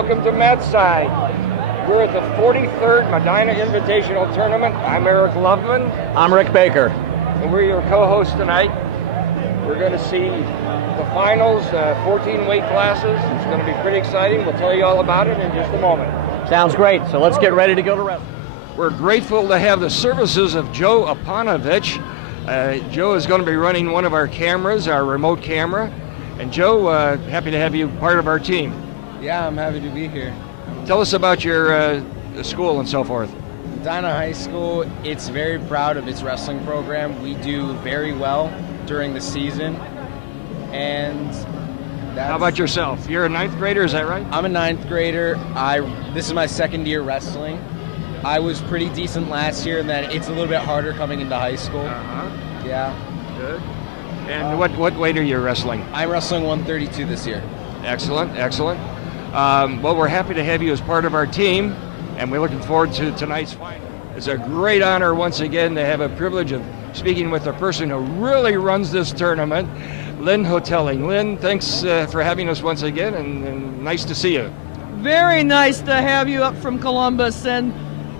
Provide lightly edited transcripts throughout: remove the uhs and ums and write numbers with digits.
welcome to Matside. We're at the 43rd Medina Invitational Tournament. I'm Eric Loveman. I'm Rick Baker. And we're your co-hosts tonight. We're going to see the finals, 14 weight classes. It's going to be pretty exciting. We'll tell you all about it in just a moment. Sounds great. So let's get ready to go to wrestling. We're grateful to have the services of Joe Aponovich. Joe is going to be running one of our cameras, our remote camera. And Joe, happy to have you part of our team. Yeah, I'm happy to be here. Tell us about your school and so forth. Medina High School, it's very proud of its wrestling program. We do very well during the season. And how about yourself? You're a ninth grader, is that right? I'm a ninth grader. This is my second year wrestling. I was pretty decent last year, and then it's a little bit harder coming into high school. Yeah. Good. And what weight are you wrestling? I'm wrestling 132 this year. Excellent, excellent. Well, we're happy to have you as part of our team, and we're looking forward to tonight's final. It's a great honor once again to have a privilege of speaking with the person who really runs this tournament, Lynn Hotelling. Lynn, thanks for having us once again, and nice to see you. Very nice to have you up from Columbus, and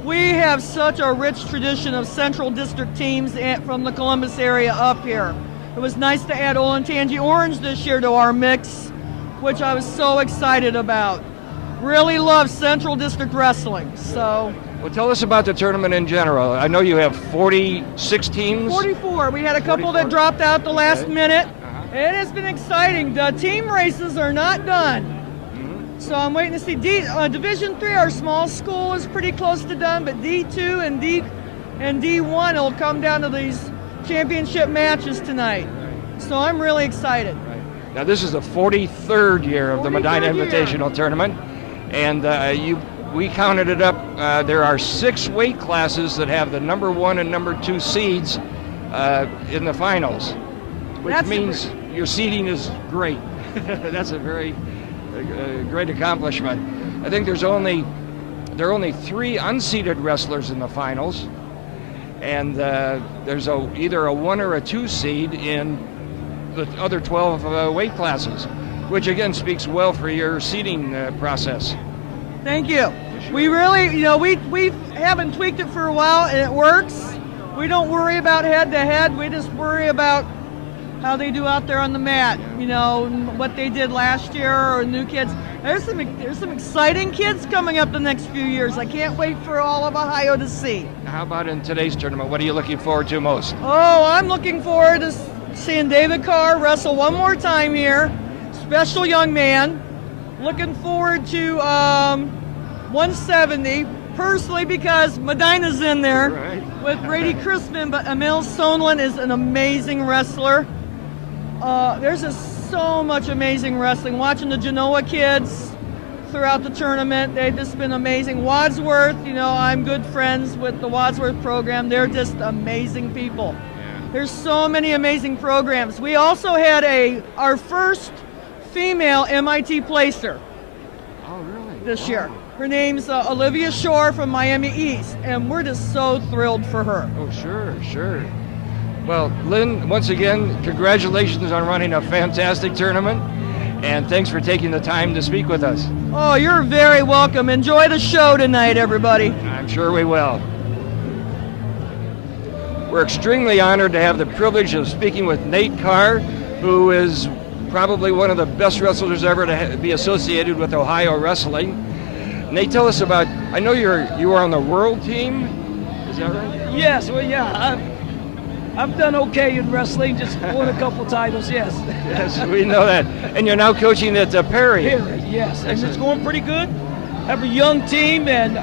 we have such a rich tradition of Central District teams from the Columbus area up here. It was nice to add Olentangy Orange this year to our mix, which I was so excited about. Really love Central District Wrestling. So. Well, tell us about the tournament in general. I know you have 46 teams. 44. We had a couple 44. That dropped out the last minute. It has been exciting. The team races are not done. So I'm waiting to see Division III. Our small school is pretty close to done, but D2 and D1 will come down to these championship matches tonight. So I'm really excited. Now this is the 43rd year of the Medina Invitational Tournament, and we counted it up. There are 6 weight classes that have the number 1 and number 2 seeds in the finals, which means your seeding is great. That's a very great accomplishment. I think there are only 3 unseeded wrestlers in the finals, and there's either a 1 or a 2 seed in the other 12 weight classes, which again speaks well for your seeding process. Thank you. We really, we haven't tweaked it for a while, and it works. We don't worry about head-to-head. We just worry about how they do out there on the mat. What they did last year, or new kids. There's some exciting kids coming up the next few years. I can't wait for all of Ohio to see. How about in today's tournament? What are you looking forward to most? Oh, I'm looking forward to seeing Nate Carr wrestle one more time here. Special young man. Looking forward to 170, personally, because Medina's in there with Brady Crispin, but Emil Sonlin is an amazing wrestler. There's just so much amazing wrestling. Watching the Genoa kids throughout the tournament, they've just been amazing. Wadsworth, I'm good friends with the Wadsworth program. They're just amazing people. There's so many amazing programs. We also had our first female MIT placer this year. Her name's Olivia Shore from Miami East, and we're just so thrilled for her. Oh, sure. Well, Lynn, once again, congratulations on running a fantastic tournament, and thanks for taking the time to speak with us. Oh, you're very welcome. Enjoy the show tonight, everybody. I'm sure we will. We're extremely honored to have the privilege of speaking with Nate Carr, who is probably one of the best wrestlers ever to be associated with Ohio wrestling. Nate, tell us about, I know you were on the world team, is that right? Yes, well, yeah, I've done okay in wrestling, just won a couple titles, yes. Yes, we know that. And you're now coaching at Perry. Perry, yes, and it's going pretty good. Have a young team, and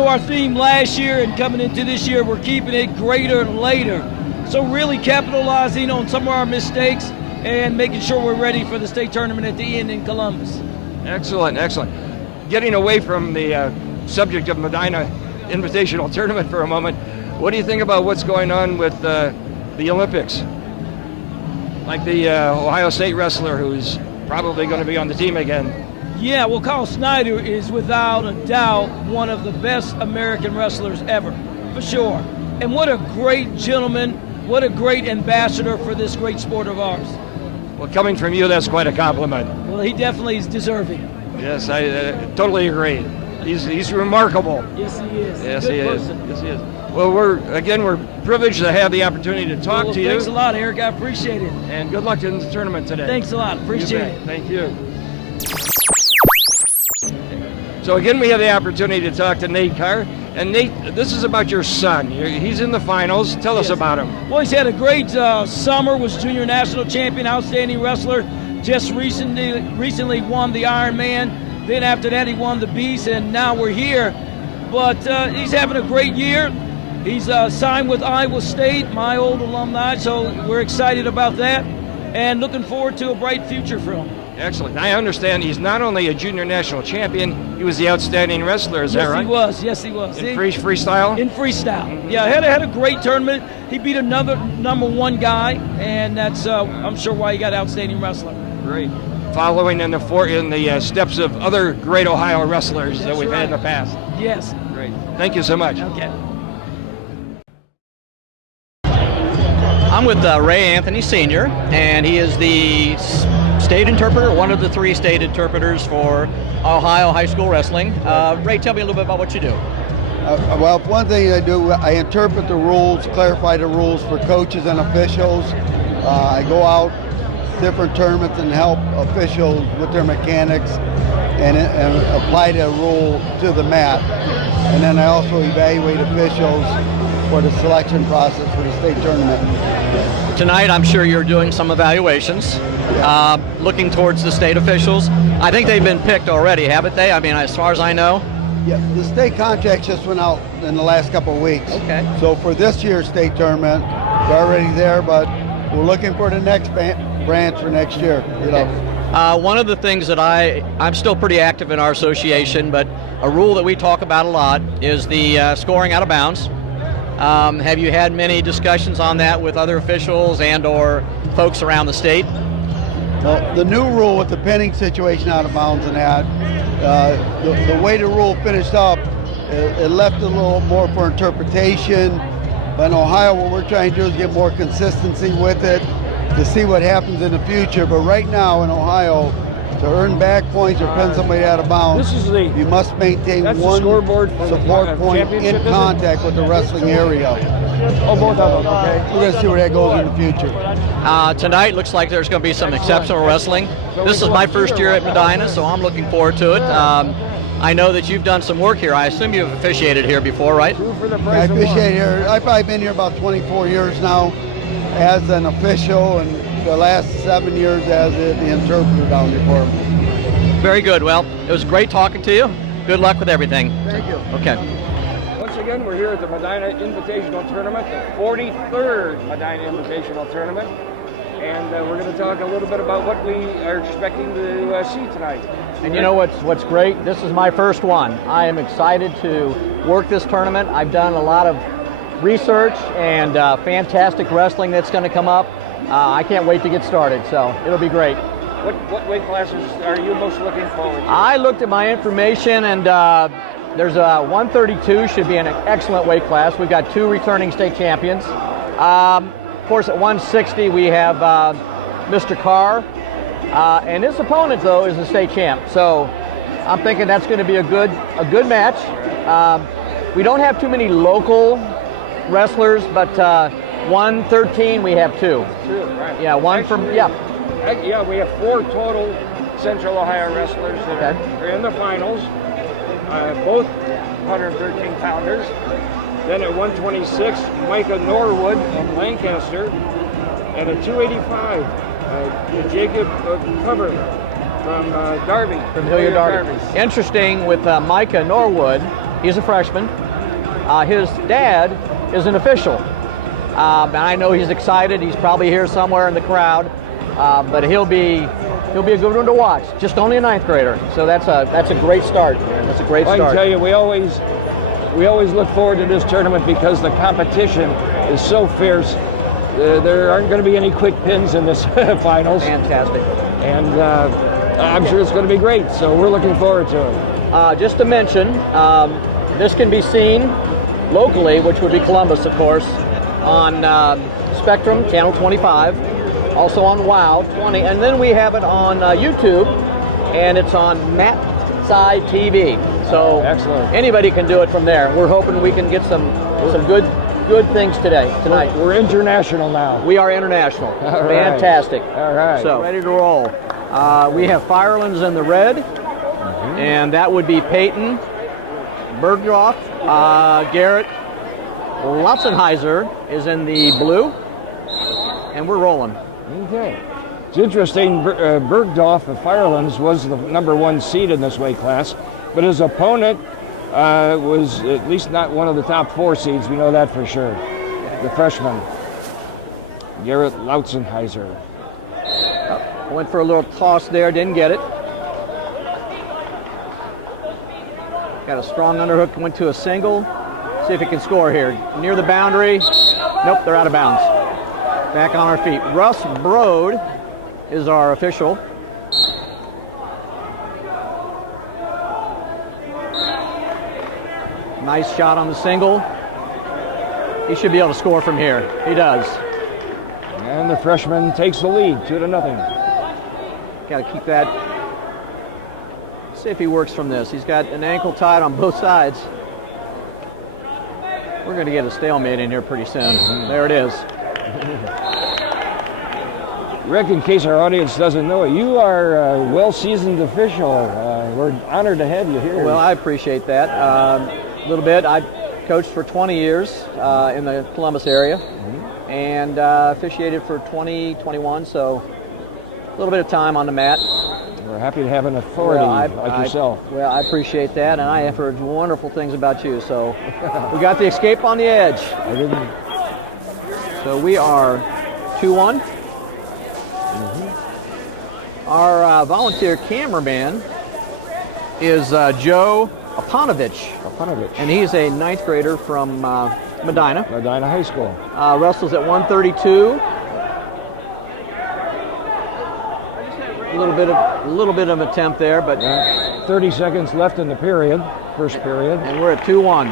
our theme last year and coming into this year, we're keeping it greater later. So really capitalizing on some of our mistakes and making sure we're ready for the state tournament at the end in Columbus. Excellent. Getting away from the subject of Medina Invitational Tournament for a moment, what do you think about what's going on with the Olympics? Like the Ohio State wrestler who's probably going to be on the team again. Yeah, well, Carl Snyder is without a doubt one of the best American wrestlers ever, for sure. And what a great gentleman, what a great ambassador for this great sport of ours. Well, coming from you, that's quite a compliment. Well, he definitely is deserving. Yes, I totally agree. He's remarkable. Yes, he is. Yes, Good he is. person. Yes, he is. Well, we're privileged to have the opportunity to talk to you. Thanks a lot, Eric. I appreciate it. And good luck in the tournament today. Thanks a lot. Appreciate it. Thank you. So again, we have the opportunity to talk to Nate Carr. And Nate, this is about your son. He's in the finals. Tell us about him. Well, he's had a great summer, was junior national champion, outstanding wrestler. Just recently won the Ironman. Then after that, he won the Beast, and now we're here. But he's having a great year. He's signed with Iowa State, my old alumni, so we're excited about that and looking forward to a bright future for him. Excellent. I understand he's not only a junior national champion, he was the outstanding wrestler, is that right? Yes, he was. In freestyle? In freestyle. Yeah, had a great tournament. He beat another #1 guy, and that's, I'm sure, why he got outstanding wrestler. Great. Following in the steps of other great Ohio wrestlers that we've had in the past. Yes. Great. Thank you so much. Okay. I'm with Ray Anthony Sr., and he is the state interpreter, one of the 3 state interpreters for Ohio high school wrestling. Ray, tell me a little bit about what you do. Well, one thing I do, I interpret the rules, clarify the rules for coaches and officials. I go out different tournaments and help officials with their mechanics and apply the rule to the mat. And then I also evaluate officials for the selection process for the state tournament. Tonight, I'm sure you're doing some evaluations, looking towards the state officials. I think they've been picked already, haven't they? I mean, as far as I know. Yeah, the state contracts just went out in the last couple of weeks. Okay. So for this year's state tournament, they're already there, but we're looking for the next branch for next year. You know. One of the things that I'm still pretty active in our association, but a rule that we talk about a lot is the scoring out of bounds. Have you had many discussions on that with other officials and or folks around the state? Well, the new rule with the pending situation out of bounds and that, the way the rule finished up, it left a little more for interpretation. But in Ohio, what we're trying to do is get more consistency with it to see what happens in the future. But right now in Ohio, to earn back points or pin somebody out of bounds, you must maintain one support point in contact with the wrestling area. Oh, both of them, okay. We're going to see where that goes in the future. Tonight looks like there's going to be some exceptional wrestling. This is my first year at Medina, so I'm looking forward to it. I know that you've done some work here. I assume you've officiated here before, right? I officiate here. I've probably been here about 24 years now as an official, and the last 7 years as the interpreter down there for them. Very good. Well, it was great talking to you. Good luck with everything. Thank you. Okay. Once again, we're here at the Medina Invitational Tournament, the 43rd Medina Invitational Tournament. And we're going to talk a little bit about what we are expecting to see tonight. And you know what's great? This is my first one. I am excited to work this tournament. I've done a lot of research and fantastic wrestling that's going to come up. I can't wait to get started, so it'll be great. What weight classes are you most looking forward to? I looked at my information, and there's a 132 should be an excellent weight class. We've got 2 returning state champions. Of course, at 160 we have Mr. Carr, and his opponent though is the state champ. So I'm thinking that's going to be a good match. We don't have too many local wrestlers, but 113 we have 2. Right. Yeah, one from Yeah, we have 4 total Central Ohio wrestlers that are in the finals, both 113 pounders. Then at 126, Micah Norwood of Lancaster, and at 285, Jacob Cover from Darby. From Hilliard Darby. Interesting with Micah Norwood, he's a freshman. His dad is an official. And I know he's excited. He's probably here somewhere in the crowd. But he'll be a good one to watch. Just only a 9th grader, so that's a great start. That's a great start. I can tell you, we always look forward to this tournament because the competition is so fierce. There aren't going to be any quick pins in this finals. Fantastic. And I'm sure it's going to be great. So we're looking forward to it. Just to mention, this can be seen locally, which would be Columbus, of course, on Spectrum Channel 25. Also on WOW 20, and then we have it on YouTube and it's on Matside TV. So Excellent. anybody can do it from there. We're hoping we can get some good things tonight. We're international now. We are international. All right. Fantastic. All right. So ready to roll. We have Firelands in the red, and that would be Peyton, Bergdorf, Garrett, Lotzenheiser is in the blue, and we're rolling. Okay. It's interesting, Bergdorf of Firelands was the #1 seed in this weight class, but his opponent was at least not one of the top 4 seeds. We know that for sure. The freshman, Garrett Lotzenheiser. Went for a little toss there, didn't get it. Got a strong underhook, went to a single. See if he can score here. Near the boundary. Nope, they're out of bounds. Back on our feet. Russ Brode is our official. Nice shot on the single. He should be able to score from here. He does. And the freshman takes the lead, 2-0. Got to keep that. See if he works from this. He's got an ankle tied on both sides. We're going to get a stalemate in here pretty soon. There it is. Rick, in case our audience doesn't know it, you are a well-seasoned official. We're honored to have you here. Well, I appreciate that. A little bit. I coached for 20 years in the Columbus area and officiated for 21, so a little bit of time on the mat. We're happy to have an authority like yourself. Well, I appreciate that, and I have heard wonderful things about you. So we got the escape on the edge. So we are 2-1. Our volunteer cameraman is Joe Aponovich, and he's a 9th grader from Medina. Medina High School. Wrestles at 132. A little bit of attempt there, but 30 seconds left in the period, first period. And we're at 2-1.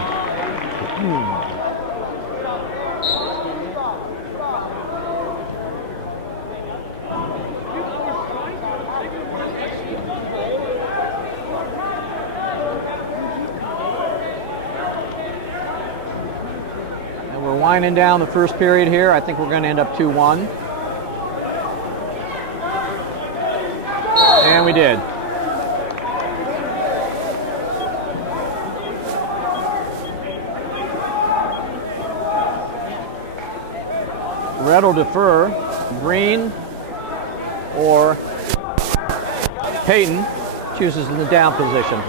And we're winding down the first period here. I think we're going to end up 2-1. And we did. Red will defer. Green or Peyton chooses in the down position.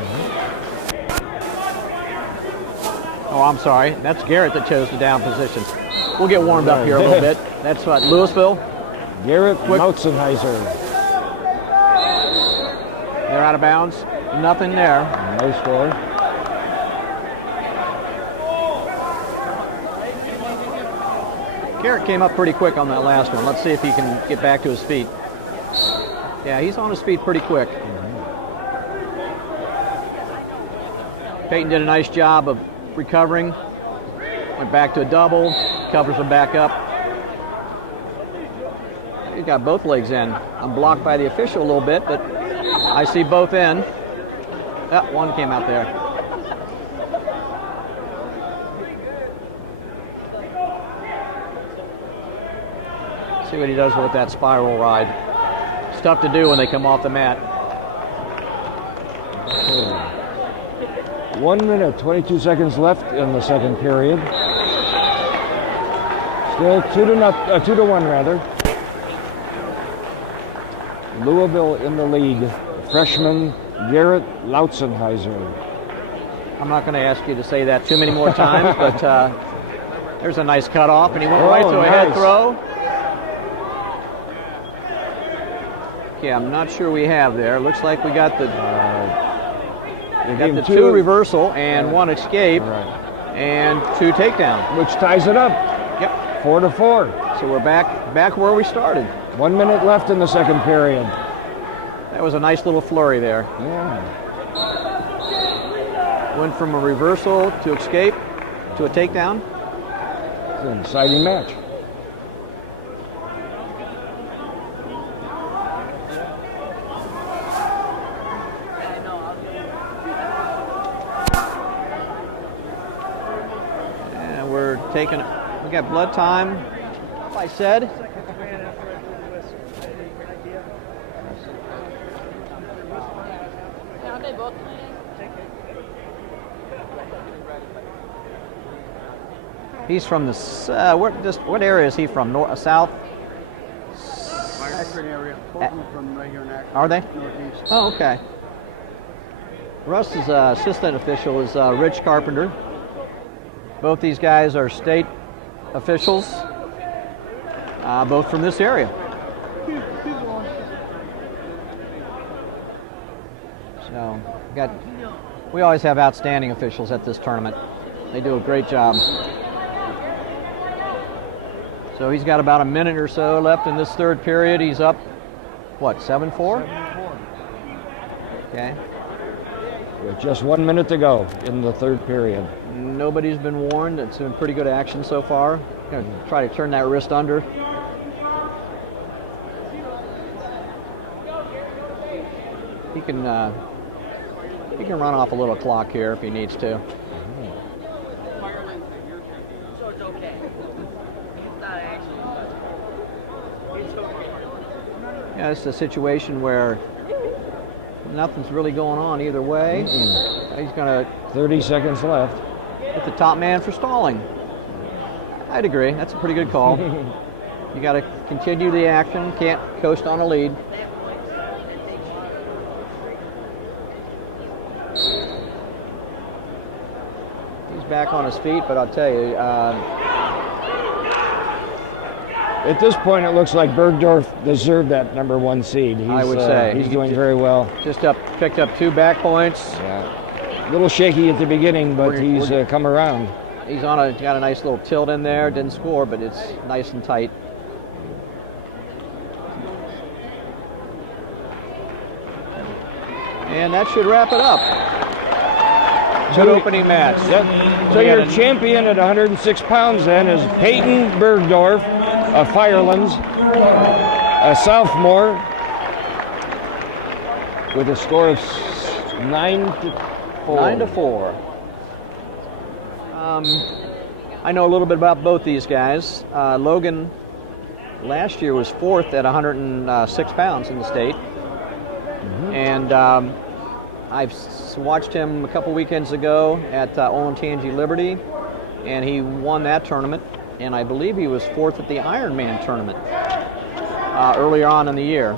Oh, I'm sorry. That's Garrett that chose the down position. We'll get warmed up here a little bit. That's what, Louisville? Garrett Lotzenheiser. They're out of bounds. Nothing there. No score. Garrett came up pretty quick on that last one. Let's see if he can get back to his feet. Yeah, he's on his feet pretty quick. Peyton did a nice job of recovering. Went back to a double. Covers him back up. He got both legs in. I'm blocked by the official a little bit, but I see both in. One came out there. See what he does with that spiral ride. It's tough to do when they come off the mat. 1 minute, 22 seconds left in the second period. Still 2-1 rather. Louisville in the lead. Freshman Garrett Lotzenheiser. I'm not going to ask you to say that too many more times, but there's a nice cutoff, and he went right to a head throw. Okay, I'm not sure we have there. Looks like we got the two reversal and one escape and 2 takedown, which ties it up. Yep, 4-4. So we're back where we started. 1 minute left in the second period. That was a nice little flurry there. Yeah. Went from a reversal to escape to a takedown. It's an exciting match. taking, we got blood time. I said. He's from the, what area is he from? North, south? Akron area. Both of them from right here in Akron. Are they? Northeast. Oh, okay. Russ's assistant official is Rich Carpenter. Both these guys are state officials, both from this area. So, we always have outstanding officials at this tournament. They do a great job. So he's got about a minute or so left in this third period. He's up, what, 7-4? 7-4. Okay. With just 1 minute to go in the third period. Nobody's been warned. It's been pretty good action so far. Gonna try to turn that wrist under. He can run off a little clock here if he needs to. Yeah, it's a situation where nothing's really going on either way. He's gonna 30 seconds left. hit the top man for stalling. I'd agree. That's a pretty good call. You got to continue the action. Can't coast on a lead. He's back on his feet, but I'll tell you, At this point, it looks like Bergdorf deserved that number 1 seed. I would say. He's doing very well. just picked up 2 back points. Yeah. A little shaky at the beginning, but he's come around. He's got a nice little tilt in there. Didn't score, but it's nice and tight. And that should wrap it up. Good opening match. Yep. So your champion at 106 pounds then is Peyton Bergdorf of Firelands, a sophomore, with a score of 9-4. 9-4. I know a little bit about both these guys. Logan last year was 4th at 106 pounds in the state. And I've watched him a couple weekends ago at Olentangy Liberty, and he won that tournament. And I believe he was 4th at the Ironman tournament earlier on in the year.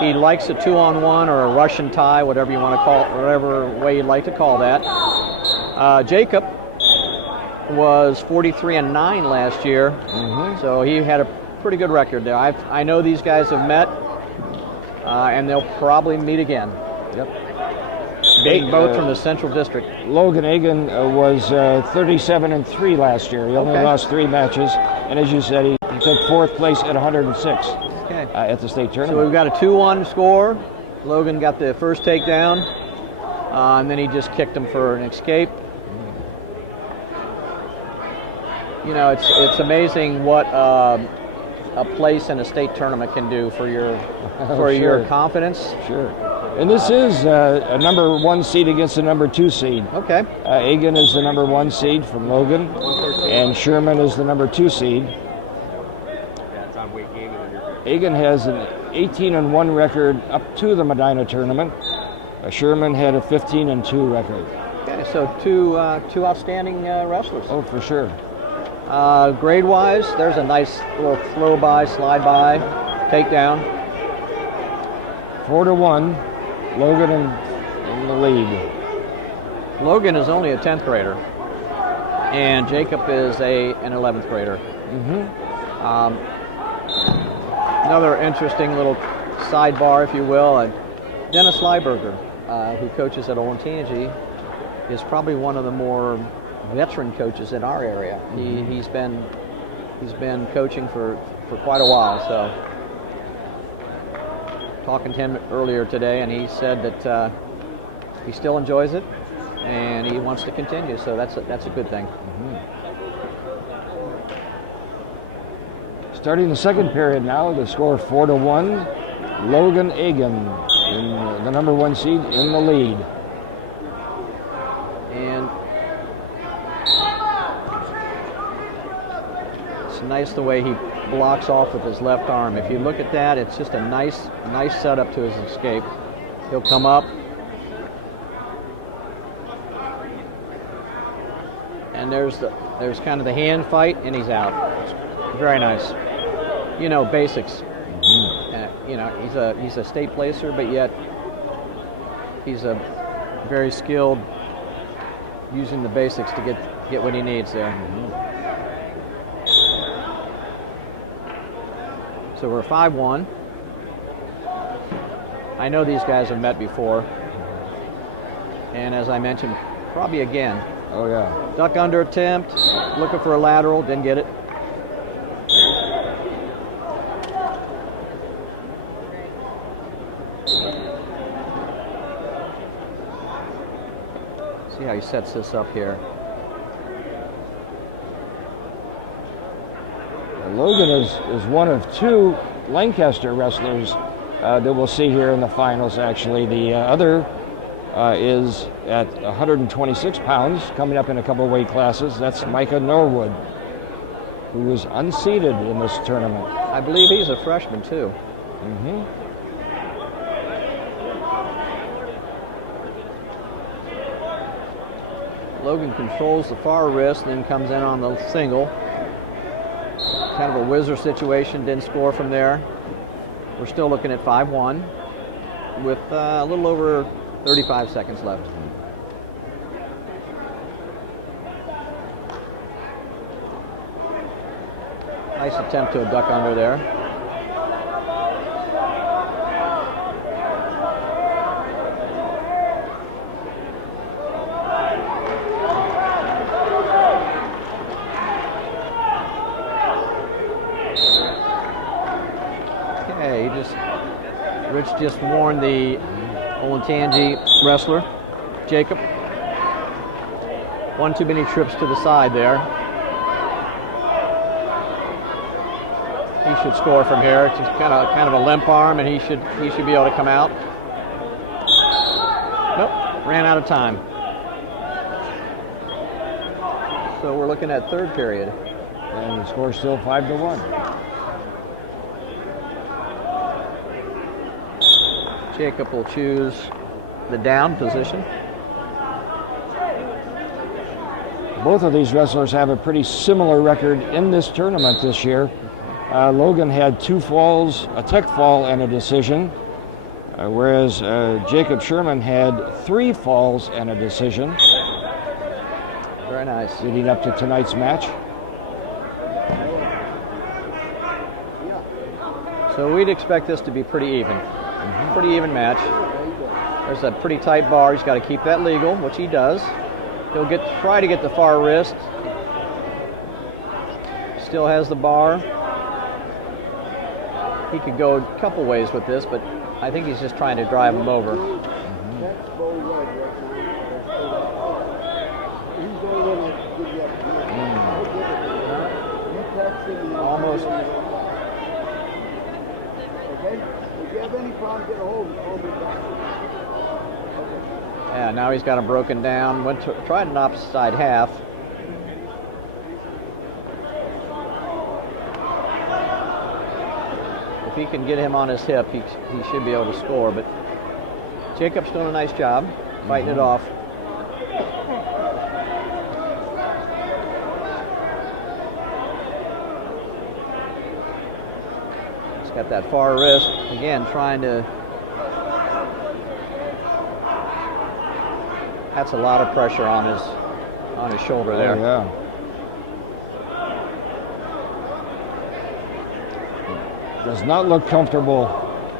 He likes a 2-on-1 or a Russian tie, whatever you want to call it, whatever way you'd like to call that. Jacob was 43-9 last year, so he had a pretty good record there. I know these guys have met, and they'll probably meet again. Yep. Both from the Central District. Logan Egan was 37-3 last year. He only lost 3 matches, and as you said, he took 4th place at 106 at the state tournament. So we've got a 2-1 score. Logan got the first takedown, and then he just kicked him for an escape. You know, it's amazing what a place in a state tournament can do for your your confidence. Sure. And this is a number 1 seed against a number 2 seed. Okay. Egan is the number 1 seed from Logan, and Sherman is the number 2 seed. Egan has an 18-1 record up to the Medina tournament. Sherman had a 15-2 record. Okay, so two outstanding wrestlers. Oh, for sure. Grade-wise, there's a nice little flow-by, slide-by, takedown. 4-1. Logan in the lead. Logan is only a 10th grader, and Jacob is an 11th grader. Another interesting little sidebar, if you will, Dennis Lieberger, who coaches at Olentangy, is probably one of the more veteran coaches in our area. He's been coaching for quite a while, so. Talking to him earlier today, and he said that he still enjoys it and he wants to continue, so that's a good thing. Starting the second period now, the score 4-1. Logan Egan, in the number 1 seed, in the lead. And It's nice the way he blocks off with his left arm. If you look at that, it's just a nice setup to his escape. He'll come up. And there's kind of the hand fight, and he's out. Very nice. You know, basics. You know, he's a state placer, but yet he's a very skilled using the basics to get what he needs there. So we're 5-1. I know these guys have met before, and as I mentioned, probably again. Oh yeah. Duck under attempt, looking for a lateral, didn't get it. See how he sets this up here. Logan is one of two Lancaster wrestlers that we'll see here in the finals, actually. The other is at 126 pounds, coming up in a couple of weight classes. That's Micah Norwood, who was unseeded in this tournament. I believe he's a freshman, too. Logan controls the far wrist, then comes in on the single. Kind of a whizzer situation, didn't score from there. We're still looking at 5-1 with a little over 35 seconds left. Nice attempt to a duck under there. Rich just warned the Olentangy wrestler, Jacob. One too many trips to the side there. He should score from here. It's just kind of a limp arm, and he should be able to come out. Nope, ran out of time. So we're looking at third period. And the score's still 5-1. Jacob will choose the down position. Both of these wrestlers have a pretty similar record in this tournament this year. Logan had 2 falls, a tech fall, and a decision, whereas Jacob Sherman had 3 falls and a decision. Very nice. Leading up to tonight's match. So we'd expect this to be pretty even. Pretty even match. There's a pretty tight bar. He's got to keep that legal, which he does. He'll try to get the far wrist. Still has the bar. He could go a couple ways with this, but I think he's just trying to drive him over. Almost. Yeah, now he's got him broken down. Tried an opposite side half. If he can get him on his hip, he should be able to score. But Jacob's doing a nice job fighting it off. He's got that far wrist again, trying to. That's a lot of pressure on his shoulder there. Oh, yeah. Does not look comfortable.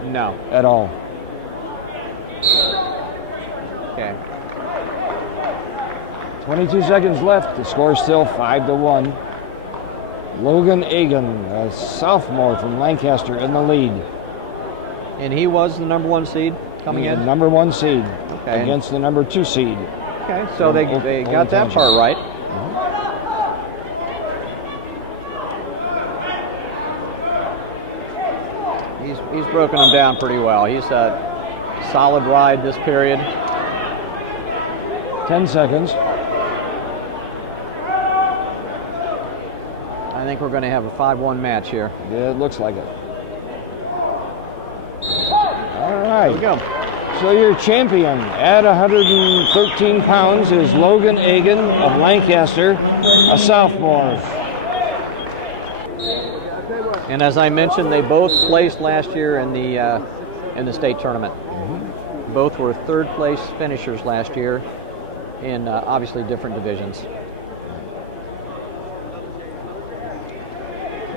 No. At all. Okay. 22 seconds left. The score is still 5-1. Logan Egan, a sophomore from Lancaster, in the lead. And he was the number 1 seed coming in? Number 1 seed against the number 2 seed. Okay, so they got that part right. He's broken them down pretty well. He's a solid ride this period. 10 seconds. I think we're going to have a 5-1 match here. Yeah, it looks like it. All right. Here we go. So your champion at 113 pounds is Logan Agan of Lancaster, a sophomore. And as I mentioned, they both placed last year in the state tournament. Both were third place finishers last year in obviously different divisions.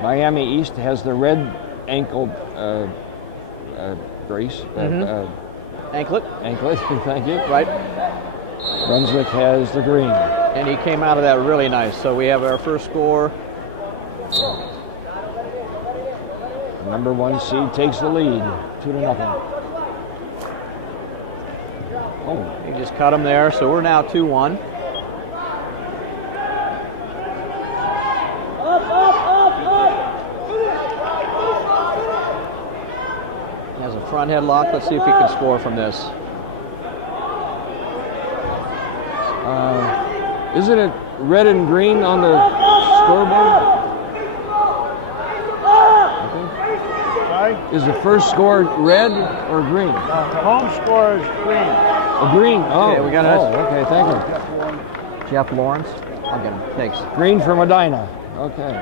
Miami East has the red ankle brace. Anklet. Anklet, thank you. Right. Brunswick has the green. And he came out of that really nice. So we have our first score. Number 1 seed takes the lead, 2-0. Oh, he just cut him there. So we're now 2-1. Has a front headlock. Let's see if he can score from this. Isn't it red and green on the scoreboard? Is the first score red or green? The home score is green. Oh, green. Oh, Okay, we got okay, thank you. Jeff Lawrence. I'll get him. Thanks. Green for Medina. Okay.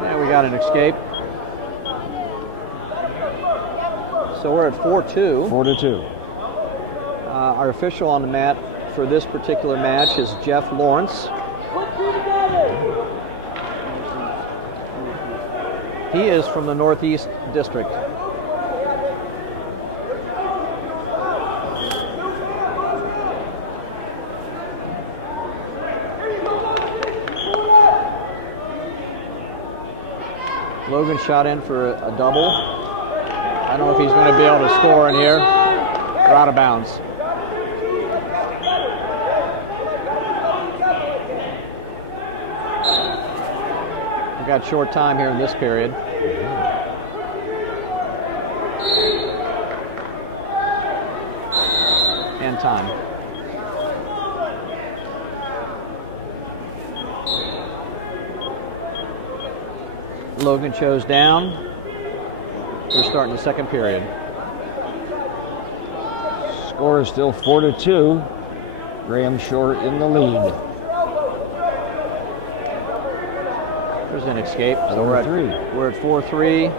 Yeah, we got an escape. So we're at 4-2. 4-2. Our official on the mat for this particular match is Jeff Lawrence. He is from the Northeast District. Logan shot in for a double. I don't know if he's going to be able to score in here. We're out of bounds. We've got short time here in this period. And time. Logan chose down. We're starting the second period. Score is still 4-2. Graham Shore in the lead. There's an escape. So we're at 4-3.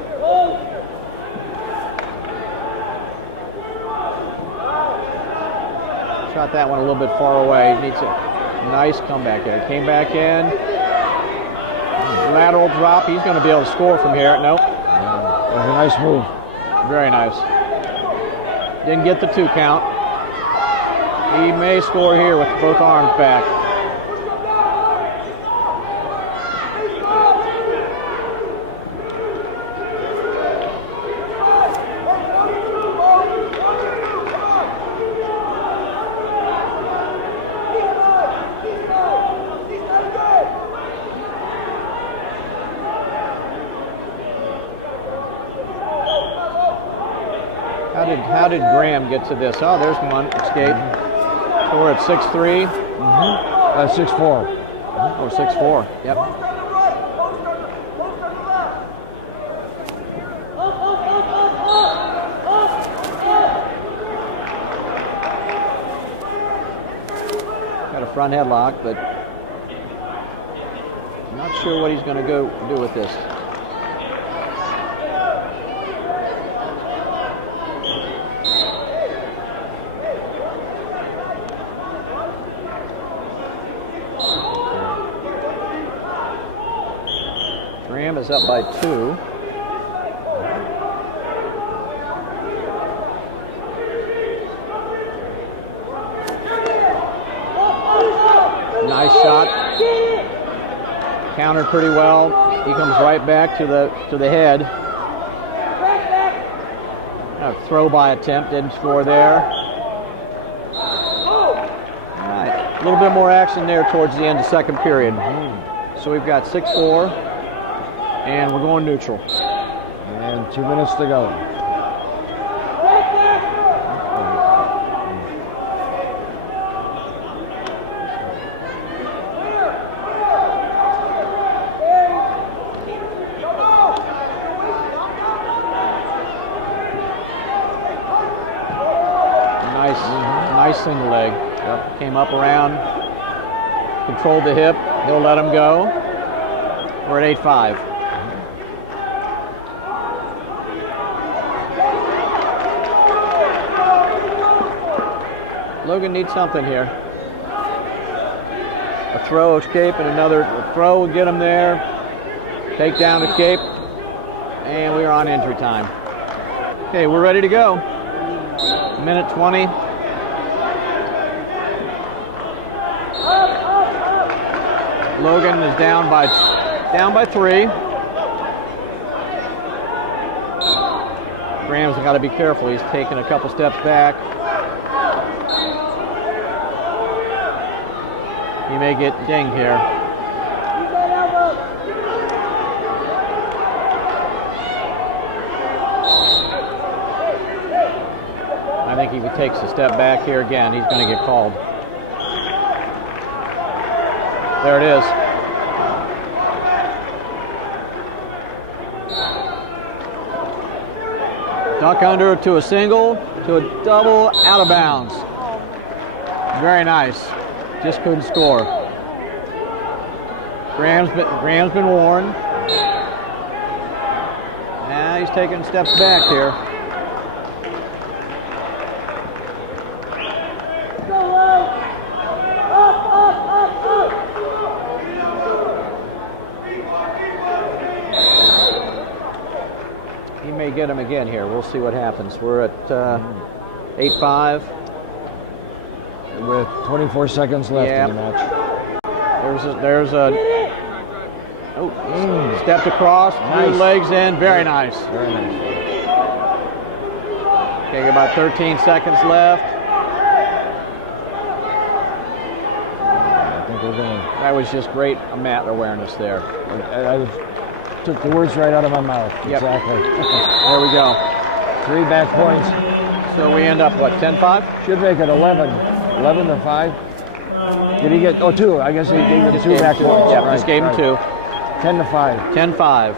Shot that one a little bit far away. Needs a nice comeback there. Came back in. Lateral drop. He's going to be able to score from here. Nope. That was a nice move. Very nice. Didn't get the 2 count. He may score here with both arms back. How did Graham get to this? Oh, there's one escape. So we're at 6-3. 6-4. Oh, 6-4. Yep. Got a front headlock, but I'm not sure what he's going to go do with this. Graham is up by 2. Nice shot. Countered pretty well. He comes right back to the head. A throw by attempt, didn't score there. All right, a little bit more action there towards the end of the second period. So we've got 6-4, and we're going neutral. And 2 minutes to go. Nice single leg. Yep. Came up around, controlled the hip. He'll let him go. We're at 8-5. Logan needs something here. A throw, escape, and another throw will get him there. Take down, escape, and we are on injury time. Okay, we're ready to go. Minute 20. Logan is down by 3. Graham's got to be careful. He's taking a couple steps back. He may get dinged here. I think if he takes a step back here again, he's going to get called. There it is. Duck under to a single, to a double, out of bounds. Very nice. Just couldn't score. Graham's been warned. Now he's taking steps back here. He may get him again here. We'll see what happens. We're at 8-5. With 24 seconds left in the match. Stepped across, nice. 2 legs in, very nice. Very nice. Okay, about 13 seconds left. I think we're going. That was just great mat awareness there. I took the words right out of my mouth. Yep. Exactly. There we go. 3 back points. So we end up, what, 10-5? Should make it 11. 11-5. Did he get? 2. I guess he gave him 2 back points. Yeah, just gave him 2. 10-5. 10-5.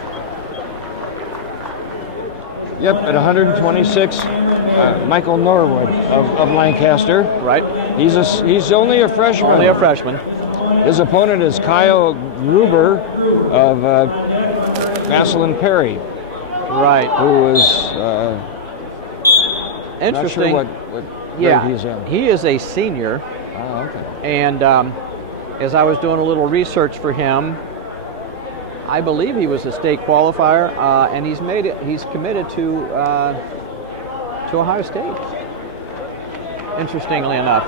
Yep, at 126, Michael Norwood of Lancaster. Right. He's only a freshman. Only a freshman. His opponent is Kyle Gruber of Massillon Perry. Right. Who is interesting. Not sure what grade he's in. He is a senior. Oh, okay. And as I was doing a little research for him, I believe he was a state qualifier, and he's committed to Ohio State. Interestingly enough,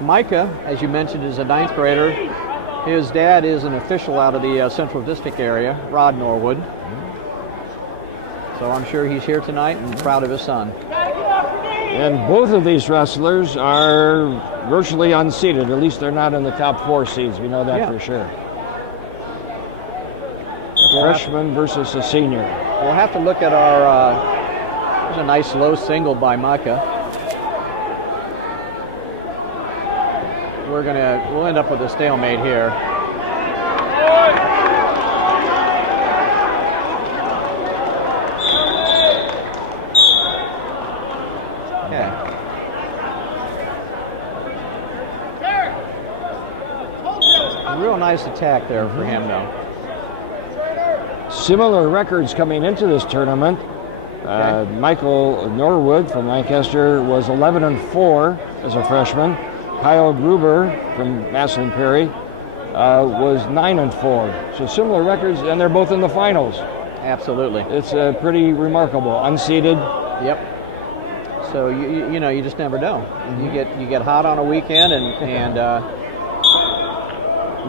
Micah, as you mentioned, is a 9th grader. His dad is an official out of the Central District area, Rod Norwood. So I'm sure he's here tonight and proud of his son. And both of these wrestlers are virtually unseeded. At least they're not in the top 4 seeds. We know that for sure. A freshman versus a senior. We'll have to look at our. There's a nice low single by Micah. We'll end up with a stalemate here. Real nice attack there for him, though. Similar records coming into this tournament. Michael Norwood from Lancaster was 11-4 as a freshman. Kyle Gruber from Massillon Perry was 9-4. So similar records, and they're both in the finals. Absolutely. It's pretty remarkable. Unseeded. Yep. So you just never know. Mm-hmm. You get hot on a weekend, and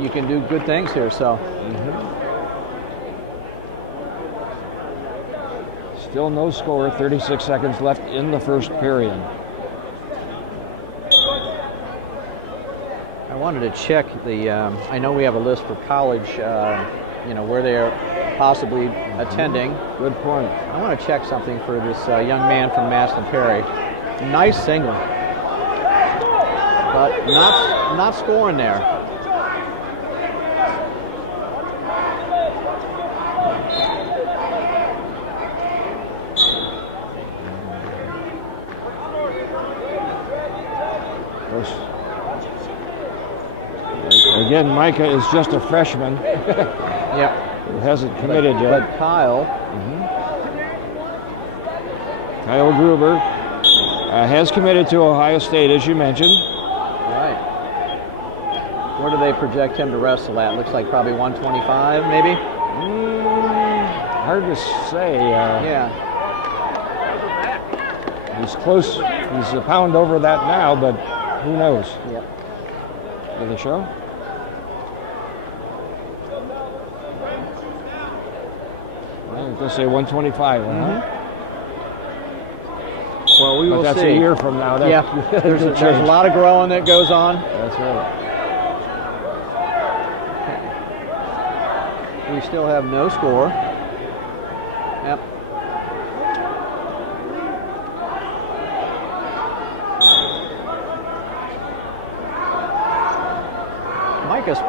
you can do good things here. So. Mm-hmm. Still no score. 36 seconds left in the first period. I wanted to check the. I know we have a list for college. Where they're possibly attending. Good point. I want to check something for this young man from Massillon Perry. Nice single, but not scoring there. Again, Micah is just a freshman. Yep. Who hasn't committed yet. But Kyle. Kyle Gruber has committed to Ohio State, as you mentioned. Right. Where do they project him to wrestle at? Looks like probably 125, maybe? Hard to say. Yeah. He's close. He's a pound over that now, but who knows? Yep. Did they show? Let's say 125, huh? Well, we will see. But that's a year from now. That, yeah, there's a lot of growing that goes on. That's right. We still have no score. Yep. Micah's,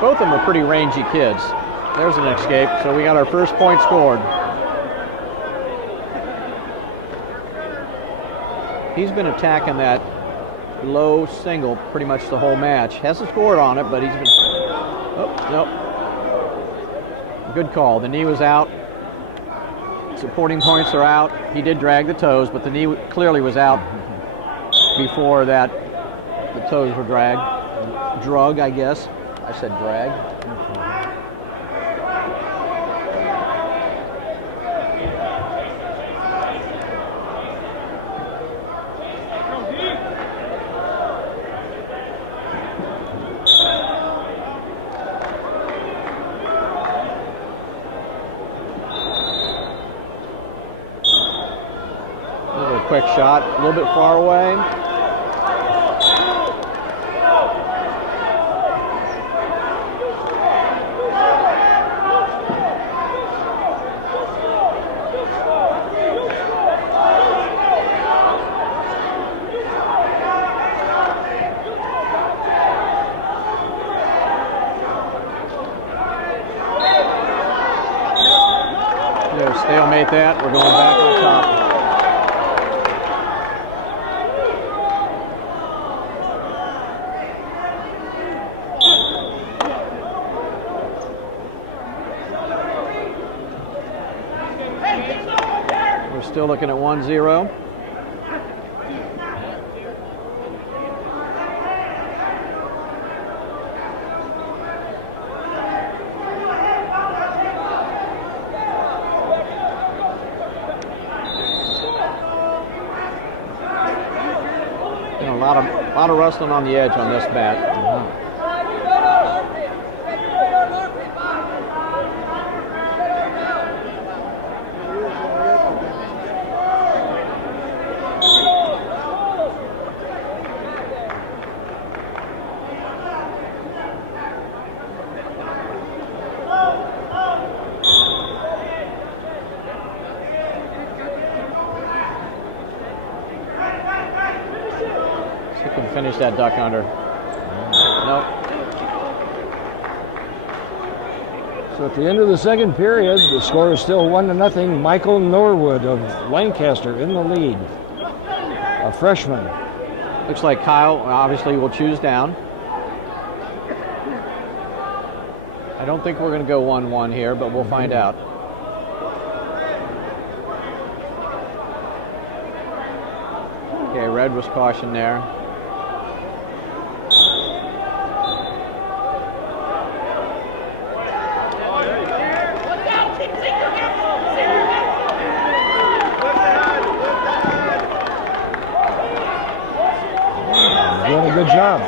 both of them are pretty rangy kids. There's an escape, so we got our first point scored. He's been attacking that low single pretty much the whole match. Hasn't scored on it, but he's been, oh, nope. Good call. The knee was out. Supporting points are out. He did drag the toes, but the knee clearly was out before that. The toes were dragged. Drug, I guess. I said drag. Quick shot, a little bit far away. There's stalemate that. We're going back on top. Still looking at 1-0. A lot of wrestling on the edge on this bat. Finish that duck under. Nope. So at the end of the second period, the score is still 1-0. Michael Norwood of Lancaster in the lead. A freshman. Looks like Kyle obviously will choose down. I don't think we're going to go 1-1 here, but we'll find out. Okay, red was caution there. Doing a good job.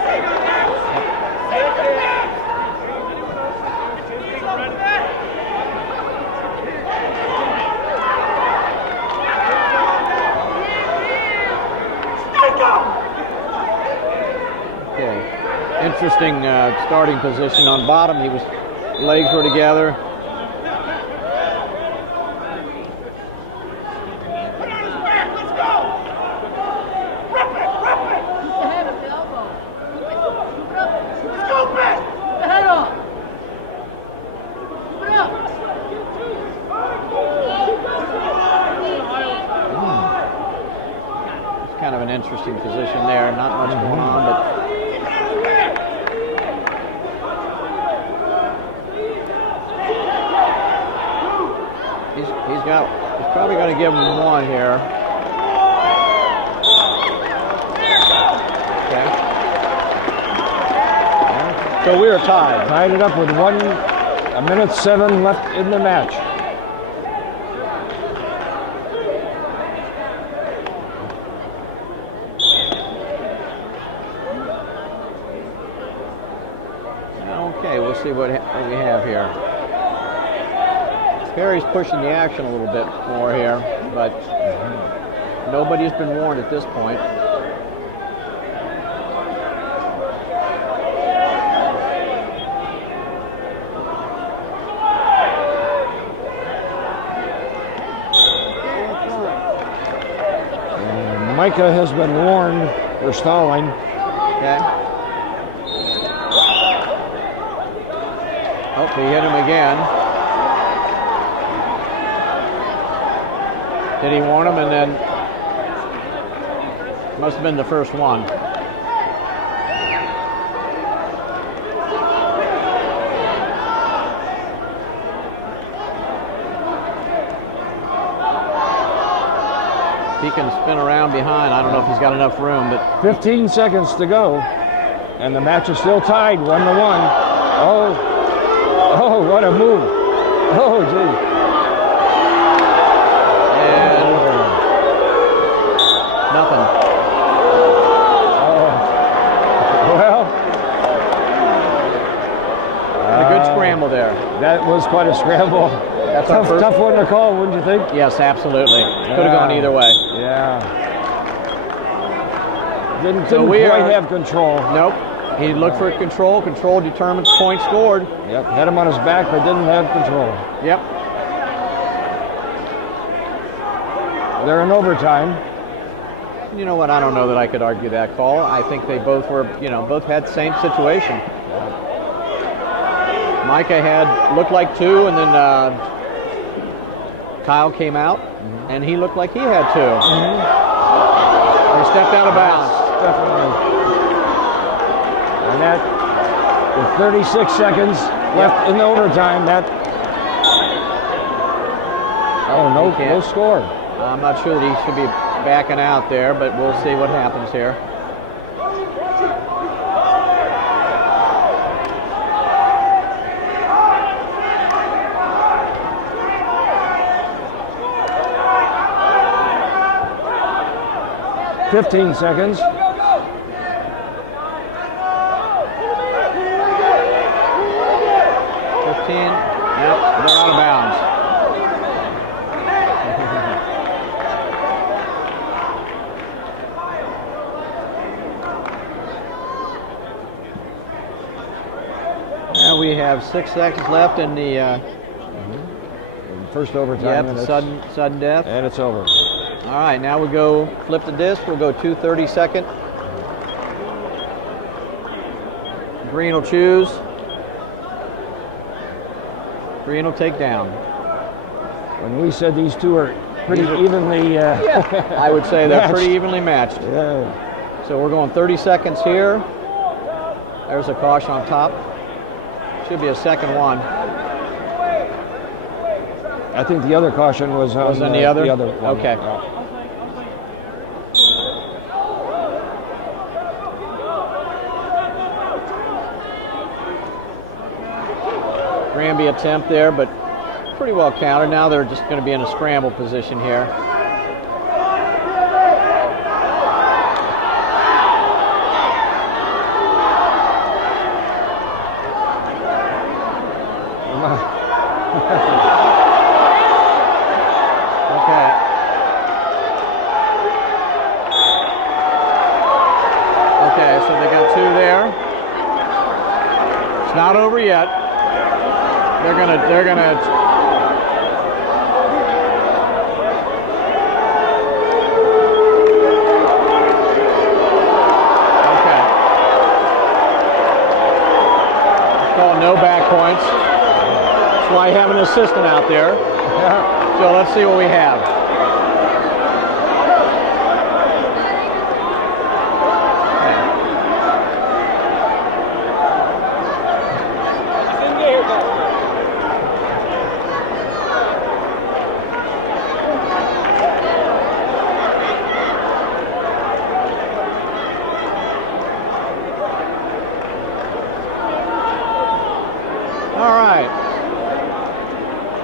Okay, interesting starting position on bottom. Legs were together. Kind of an interesting position there. Not much going on, but He's probably going to give him one here. Okay. So we are tied. Tied it up with 1:07 left in the match. Okay, we'll see what we have here. Perry's pushing the action a little bit more here, but nobody's been warned at this point. Micah has been warned for stalling. Okay. Oh, he hit him again. Did he warn him? And then must have been the first one. He can spin around behind. I don't know if he's got enough room, but 15 seconds to go, and the match is still tied 1-1. Oh, what a move! Oh, gee. And nothing. Oh, well, a good scramble there. That was quite a scramble. That's our first. Tough one to call, wouldn't you think? Yes, absolutely. Could have gone either way. Yeah. Didn't So quite have control. Nope. He looked for control. Control determines point scored. Yep, had him on his back, but didn't have control. Yep. They're in overtime. You know what? I don't know that I could argue that call. I think they both were, both had the same situation. Micah looked like two, and then Kyle came out, and he looked like he had two. They stepped out of bounds. Definitely. And that, with 36 seconds left in the overtime, no score. I'm not sure that he should be backing out there, but we'll see what happens here. $15 seconds. 15. Yep, they're out of bounds. Now we have 6 seconds left in the first overtime. Yep, sudden death. And it's over. All right, now we go flip the disc. We'll go 2 30-second. Green will choose. Green will take down. When we said these two are pretty evenly... I would say they're pretty evenly matched. Yeah. So we're going 30 seconds here. There's a caution on top. Should be a second one. I think the other caution was on the other one. Okay. Granby attempt there, but pretty well counted. Now they're just going to be in a scramble position here. Okay, so they got 2 there. It's not over yet. They're gonna. Okay. It's called no back points. That's why I have an assistant out there. So let's see what we have.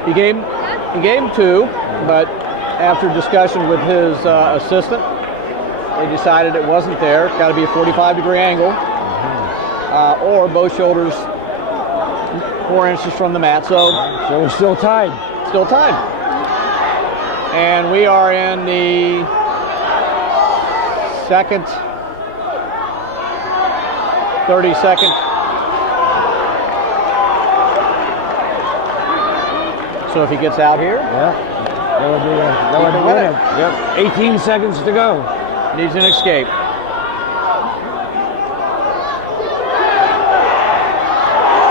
He gave him 2, but after discussion with his assistant, they decided it wasn't there. Got to be a 45-degree angle, or both shoulders 4 inches from the mat. So we're still tied. Still tied. And we are in the second 30-second. So if he gets out here, that would win it. Yep. 18 seconds to go. Needs an escape.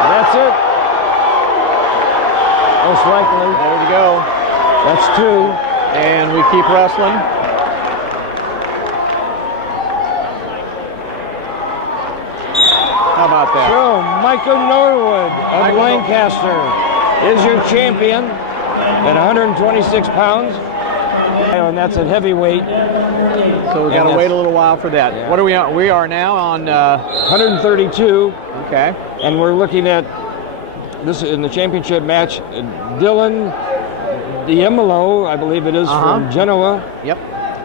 That's it. Most likely. There you go. That's 2. And we keep wrestling. How about that? So, Micah Norwood of Lancaster is your champion at 126 pounds. And that's at heavyweight. So we've got to wait a little while for that. Yeah. What are we on? We are now on 132. Okay. And we're looking at this in the championship match. Dylan Diemolo, I believe it is, from Genoa. Yep.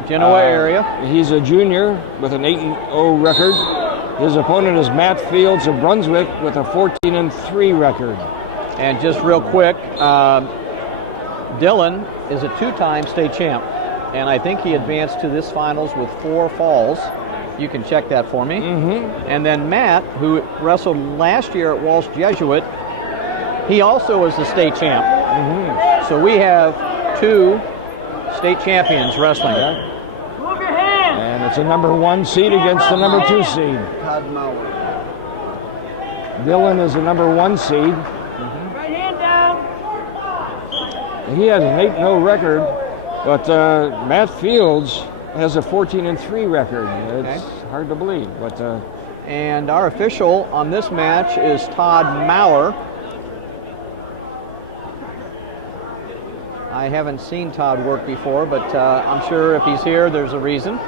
Genoa area. He's a junior with an 8-0 record. His opponent is Matt Fields of Brunswick with a 14-3 record. And just real quick, Dylan is a 2-time state champ, and I think he advanced to this finals with 4 falls. You can check that for me. And then Matt, who wrestled last year at Walsh Jesuit, he also is the state champ. So we have 2 state champions wrestling. Move your hand. And it's a number 1 seed against the number 2 seed. Dylan is a number 1 seed. Right hand down. He has an 8-0 record, but Matt Fields has a 14-3 record. It's hard to believe, but. And our official on this match is Todd Maurer. I haven't seen Todd work before, but I'm sure if he's here, there's a reason.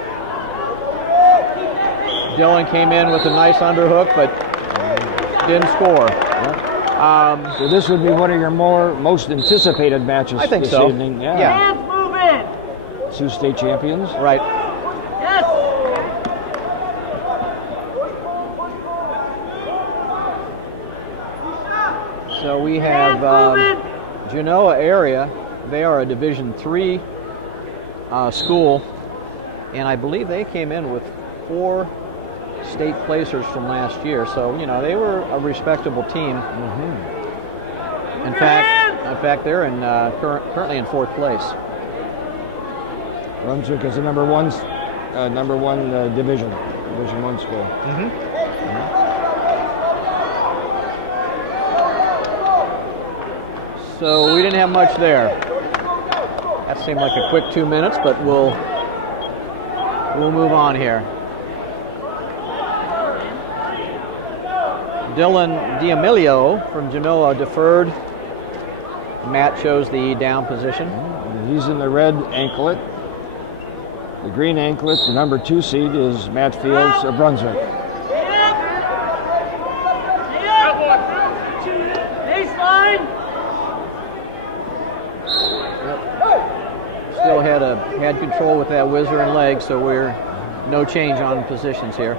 Dylan came in with a nice underhook, but didn't score. So this would be one of your most anticipated matches I think this so. evening. Hands moving. 2 state champions. Right. Yes. So we have Genoa area. They are a Division III school, and I believe they came in with 4 state placers from last year. So you know they were a respectable team. In fact, they're in currently in 4th place. Brunswick is a number 1 Division 1 school. So we didn't have much there. That seemed like a quick 2 minutes, but we'll move on here. Dylan D'Amelio from Genoa deferred. Matt chose the down position. He's in the red anklet. The green anklet, the number 2 seed, is Matt Fields of Brunswick. Baseline. Still had control with that whizzer and leg, so we're no change on positions here.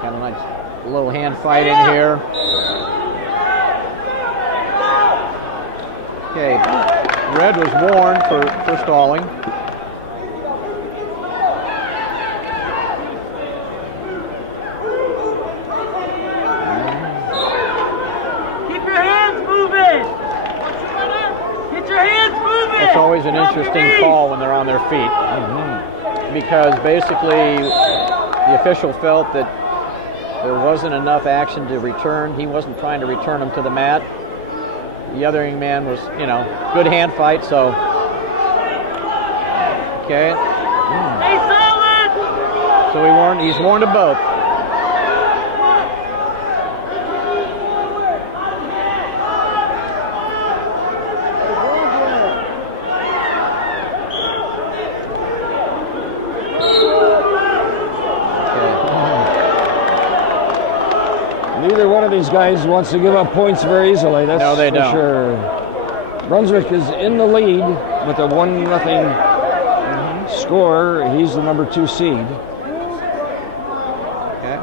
Kind of nice little hand fight in here. Okay, red was warned for stalling. Keep your hands moving. Get your hands moving. It's always an interesting call when they're on their feet, because basically the official felt that there wasn't enough action to return. He wasn't trying to return him to the mat. The other young man was, good hand fight, so. Okay. Stay solid. So he's warned of both. of these guys wants to give up points very easily. That's No, they for don't. sure. Brunswick is in the lead with a 1-0 score. He's the number 2 seed. Okay.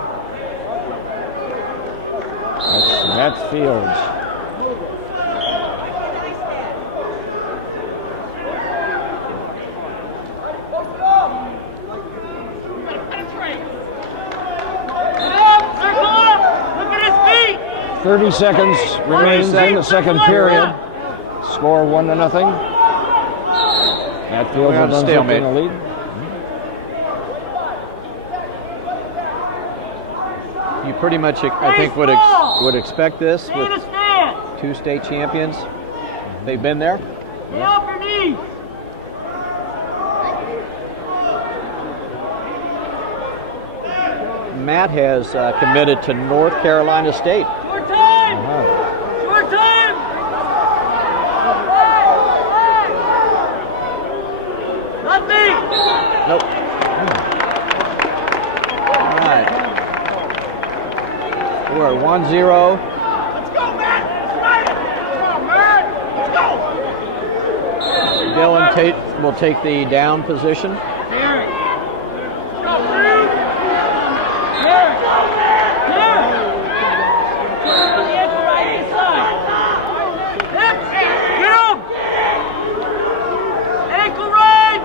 That's Matt Fields. Look at his feet. 30 seconds remains in the second period. Score 1-0. Matt Fields We're on and a Brunswick stalemate. in the lead. You pretty much, I think, would expect this with Stand. 2 state champions. They've been there. Get off your knees. Matt has committed to North Carolina State. Short time. Short time. Nothing. Nope. All right. We're at 1-0. Let's go, Matt. Come on, Matt. Let's go. Dylan Tate will take the down position. Derek. Go, Derek. Derek. Derek. On the ankle right inside. Hips. Get him. Ankle right.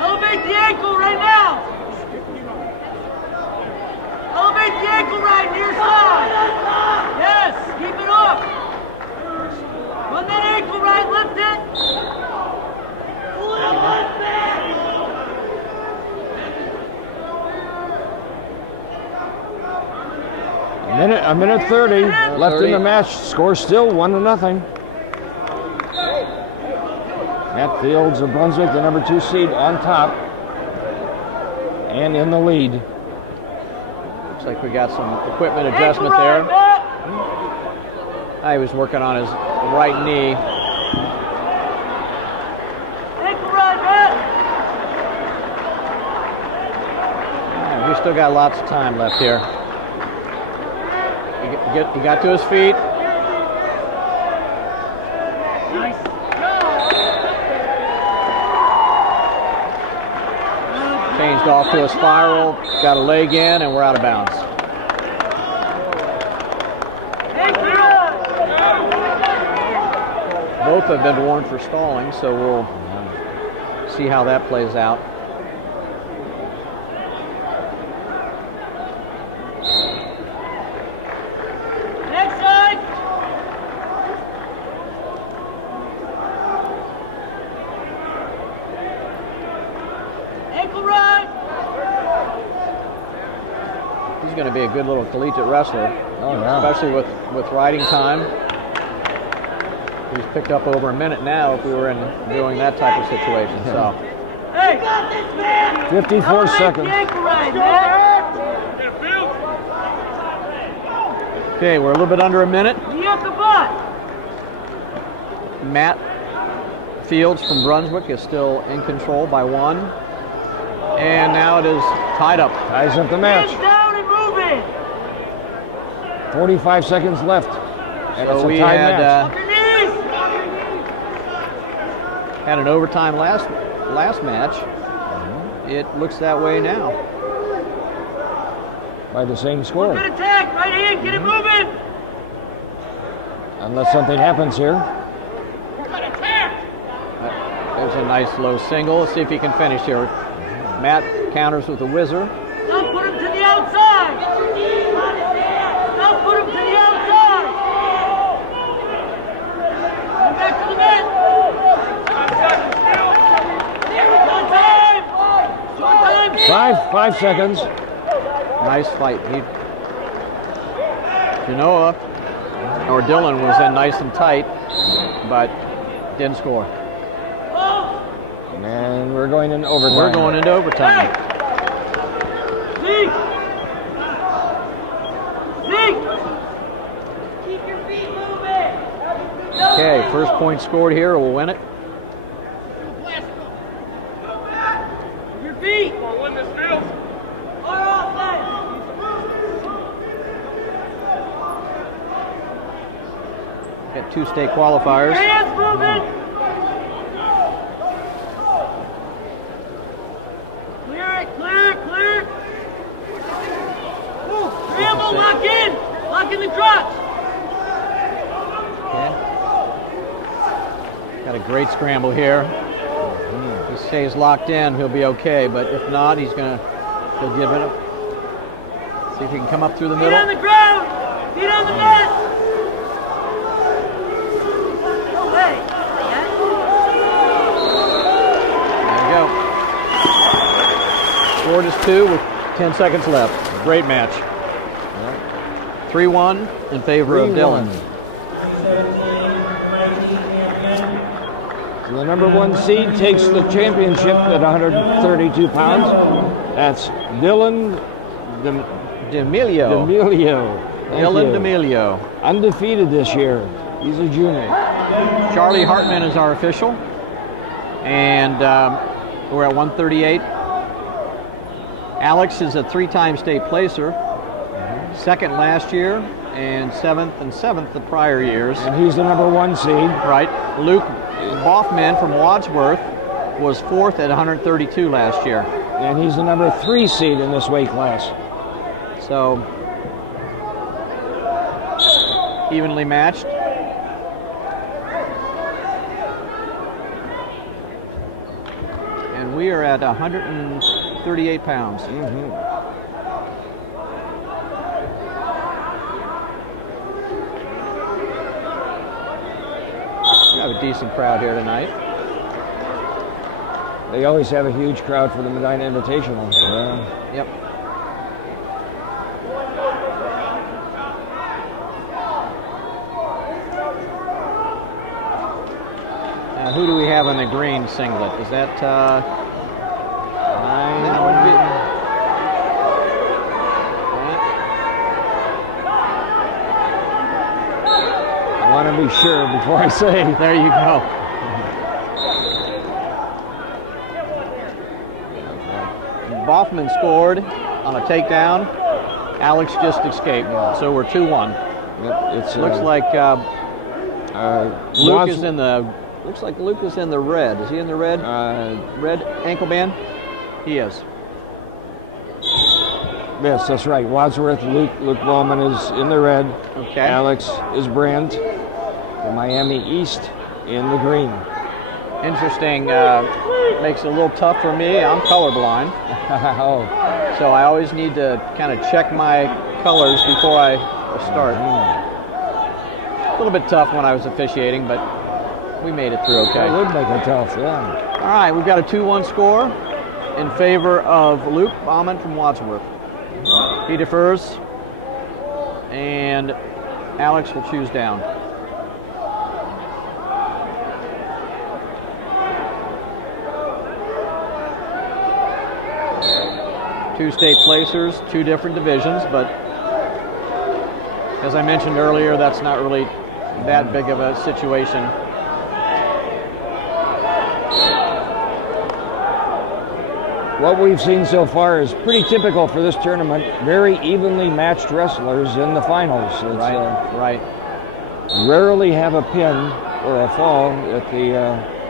Elevate the ankle right now. Elevate the ankle right near side. Yes, keep it up. Run that ankle right, lift it. A minute 30 left in the match. Score still 1-0. Matt Fields of Brunswick, the number 2 seed, on top and in the lead. Looks like we got some equipment adjustment there. He was working on his right knee. Ankle right, Matt. We still got lots of time left here. He got to his feet. Nice. Changed off to a spiral. Got a leg in, and we're out of bounds. Both have been warned for stalling, so we'll see how that plays out. Next side. Ankle right. He's going to be a good little collegiate wrestler, especially with riding time. He's picked up over a minute now if we were doing that type of situation. So, Hey, got this, man. 54 seconds. The ankle right, man. okay, we're a little bit under a minute. Knee up the butt. Matt Fields from Brunswick is still in control by 1. And now it is tied up. Ties up the match. Hands down and move it. 45 seconds left. And it's So a we tied had match. Off your knees. had an overtime last match. It looks that way now. By the same score. Good attack. Right hand. Get it moving. Unless something happens here. There's a nice low single. Let's see if he can finish here. Matt counters with a whizzer. Now put him to the outside. Now put him to the outside. Come back to the net. Short time. 5 seconds. Nice fight. Dylan was in nice and tight, but didn't score. And we're going into overtime. We're going into overtime. Zeke. Zeke. Keep your feet moving. Okay, first point scored here will win it. Your feet. Win this field. got 2 state qualifiers. Hands moving. Clear it, clear. Move, scramble, lock in the crotch. Okay. Got a great scramble here. If he stays locked in, he'll be okay, but if not, he'll give it a, see if he can come up through the Feet middle. on the ground, feet on the mat. No way. There you go. Scored is 2 with 10 seconds left. Great match. 3-1 in favor of Dylan. So the number 1 seed takes the championship at 132 pounds. That's Dylan D'Amelio. Dylan D'Amelio. Undefeated this year. He's a junior. Charlie Hartman is our official. And we're at 138. Alex is a 3-time state placer. 2nd last year and 7th the prior years. And he's the number 1 seed. Right. Luke Boffman from Wadsworth was 4th at 132 last year. And he's the number 3 seed in this weight class. So, evenly matched. And we are at 138 pounds. We have a decent crowd here tonight. They always have a huge crowd for the Medina Invitational. Yep. Now, who do we have in the green singlet? Is that that would be. I want to be sure before I say. There you go. Boffman scored on a takedown. Alex just escaped. So we're 2-1. It looks like Luke is in the. Looks like Luke is in the red. Is he in the red? Red ankle band. He is. Yes, that's right. Wadsworth, Luke Loveman is in the red. Okay. Alex is Brand. The Miami East in the green. Interesting. Makes it a little tough for me. I'm colorblind. Oh. So I always need to kind of check my colors before I start. A little bit tough when I was officiating, but we made it through okay. That would make it tough, yeah. All right, we've got a 2-1 score in favor of Luke Bauman from Wadsworth. He defers, and Alex will choose down. Two state placers, 2 different divisions, but as I mentioned earlier, that's not really that big of a situation. What we've seen so far is pretty typical for this tournament. Very evenly matched wrestlers in the finals. It's, right. Rarely have a pin or a fall at the.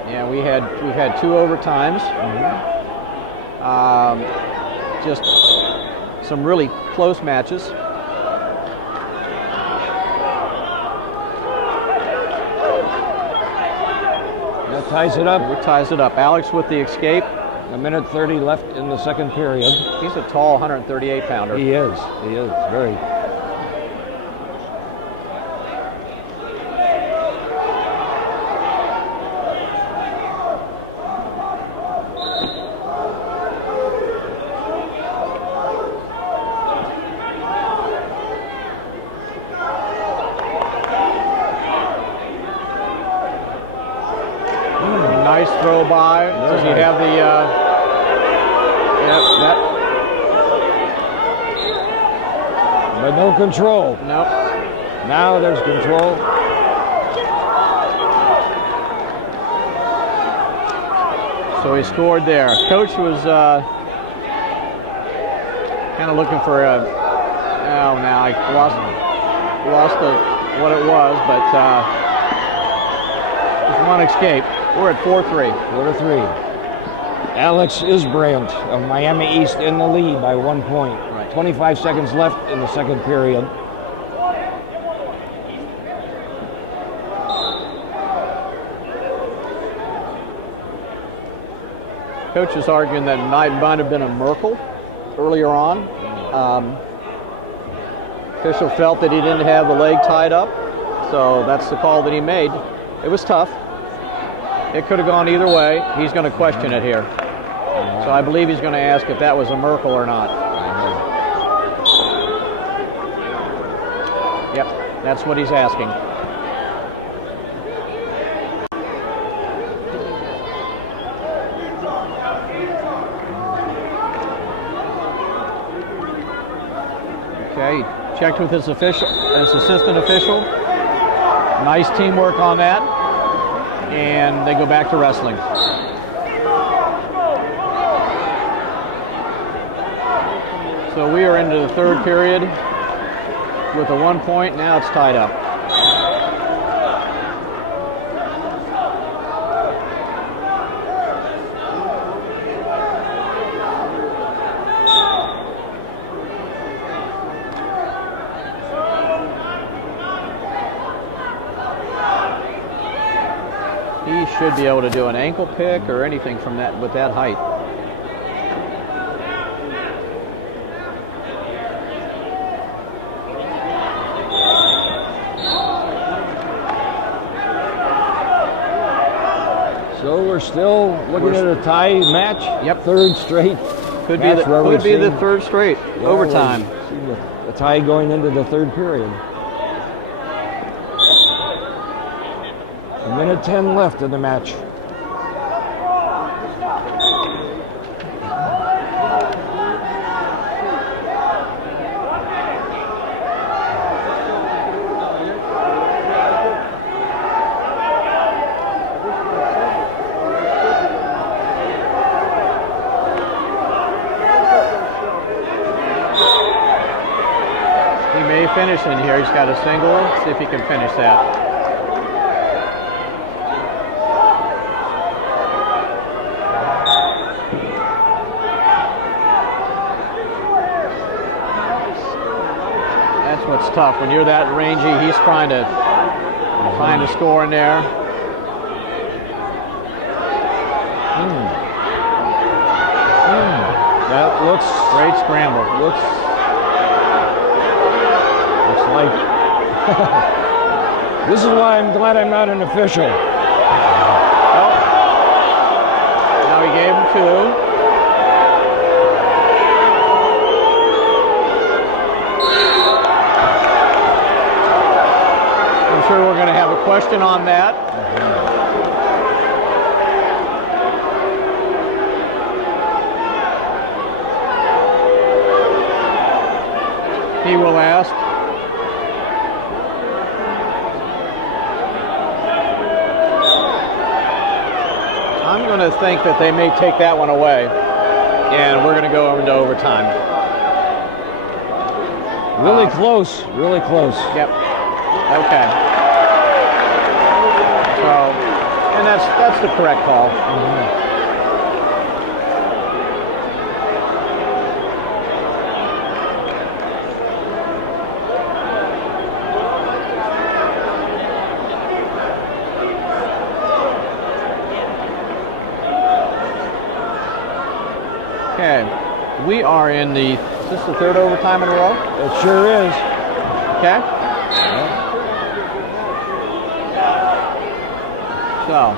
Yeah, we've had 2 overtimes. Just some really close matches. That ties it up. It ties it up. Alex with the escape. 1:30 left in the second period. He's a tall 138-pounder. He is. Very. Nice throw by. Does he have the? That. But no control. Nope. Now there's control. So he scored there. Coach was kind of looking for a. Oh, now I lost what it was, but Just one escape. We're at 4-3. 4-3. Alex Isbrandt of Miami East in the lead by 1 point. Right. 25 seconds left in the second period. Coach is arguing that might have been a Merkel earlier on. Official felt that he didn't have the leg tied up, so that's the call that he made. It was tough. It could have gone either way. He's going to question it here. So I believe he's going to ask if that was a Merkel or not. Yep, that's what he's asking. Okay, checked with his assistant official. Nice teamwork on that. And they go back to wrestling. So we are into the third period with a 1 point. Now it's tied up. He should be able to do an ankle pick or anything from that with that height. So we're still looking at a tie match. Yep. Third straight. Could be the third straight. Yeah, overtime. A tie going into the third period. 1:10 left in the match. He may finish in here. He's got a single. See if he can finish that. That's what's tough. When you're that rangy, he's trying to find a score in there. That looks Great scramble. looks like this is why I'm glad I'm not an official. Oh. Now he gave him two. I'm sure we're going to have a question on that. He will ask. I'm going to think that they may take that one away, and we're going to go into overtime. Really close, really close. Yep. Okay. So, and that's the correct call. Okay, we are in is this the third overtime in a row? It sure is. Okay. So.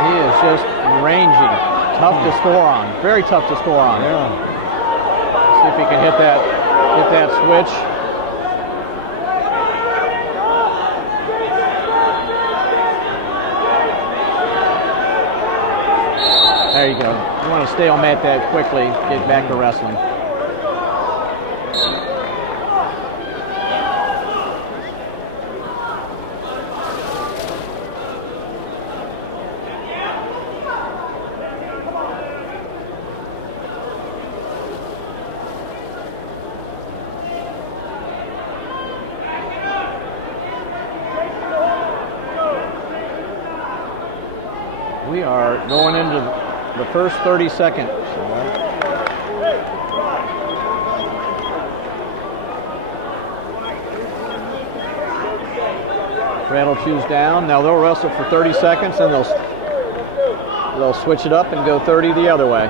He is just rangy, tough to score on, very tough to score on. Yeah. See if he can hit that switch. There you go. You want to stalemate that quickly, get back to wrestling. going into the first 30 seconds. Fred will choose down. Now they'll wrestle for 30 seconds, and they'll switch it up and go 30 the other way.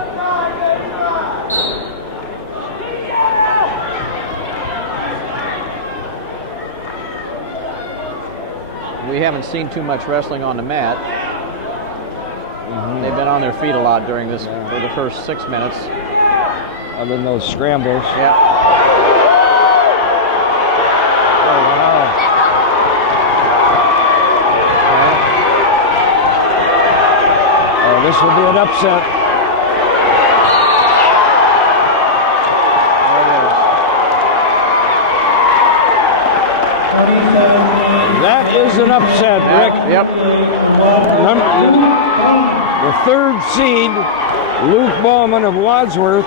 We haven't seen too much wrestling on the mat. They've been on their feet a lot during this for the first 6 minutes. Other than those scrambles. Yeah. Oh, wow. Oh, this will be an upset. That is an upset, Rick. Yep. The third seed, Luke Bowman of Wadsworth,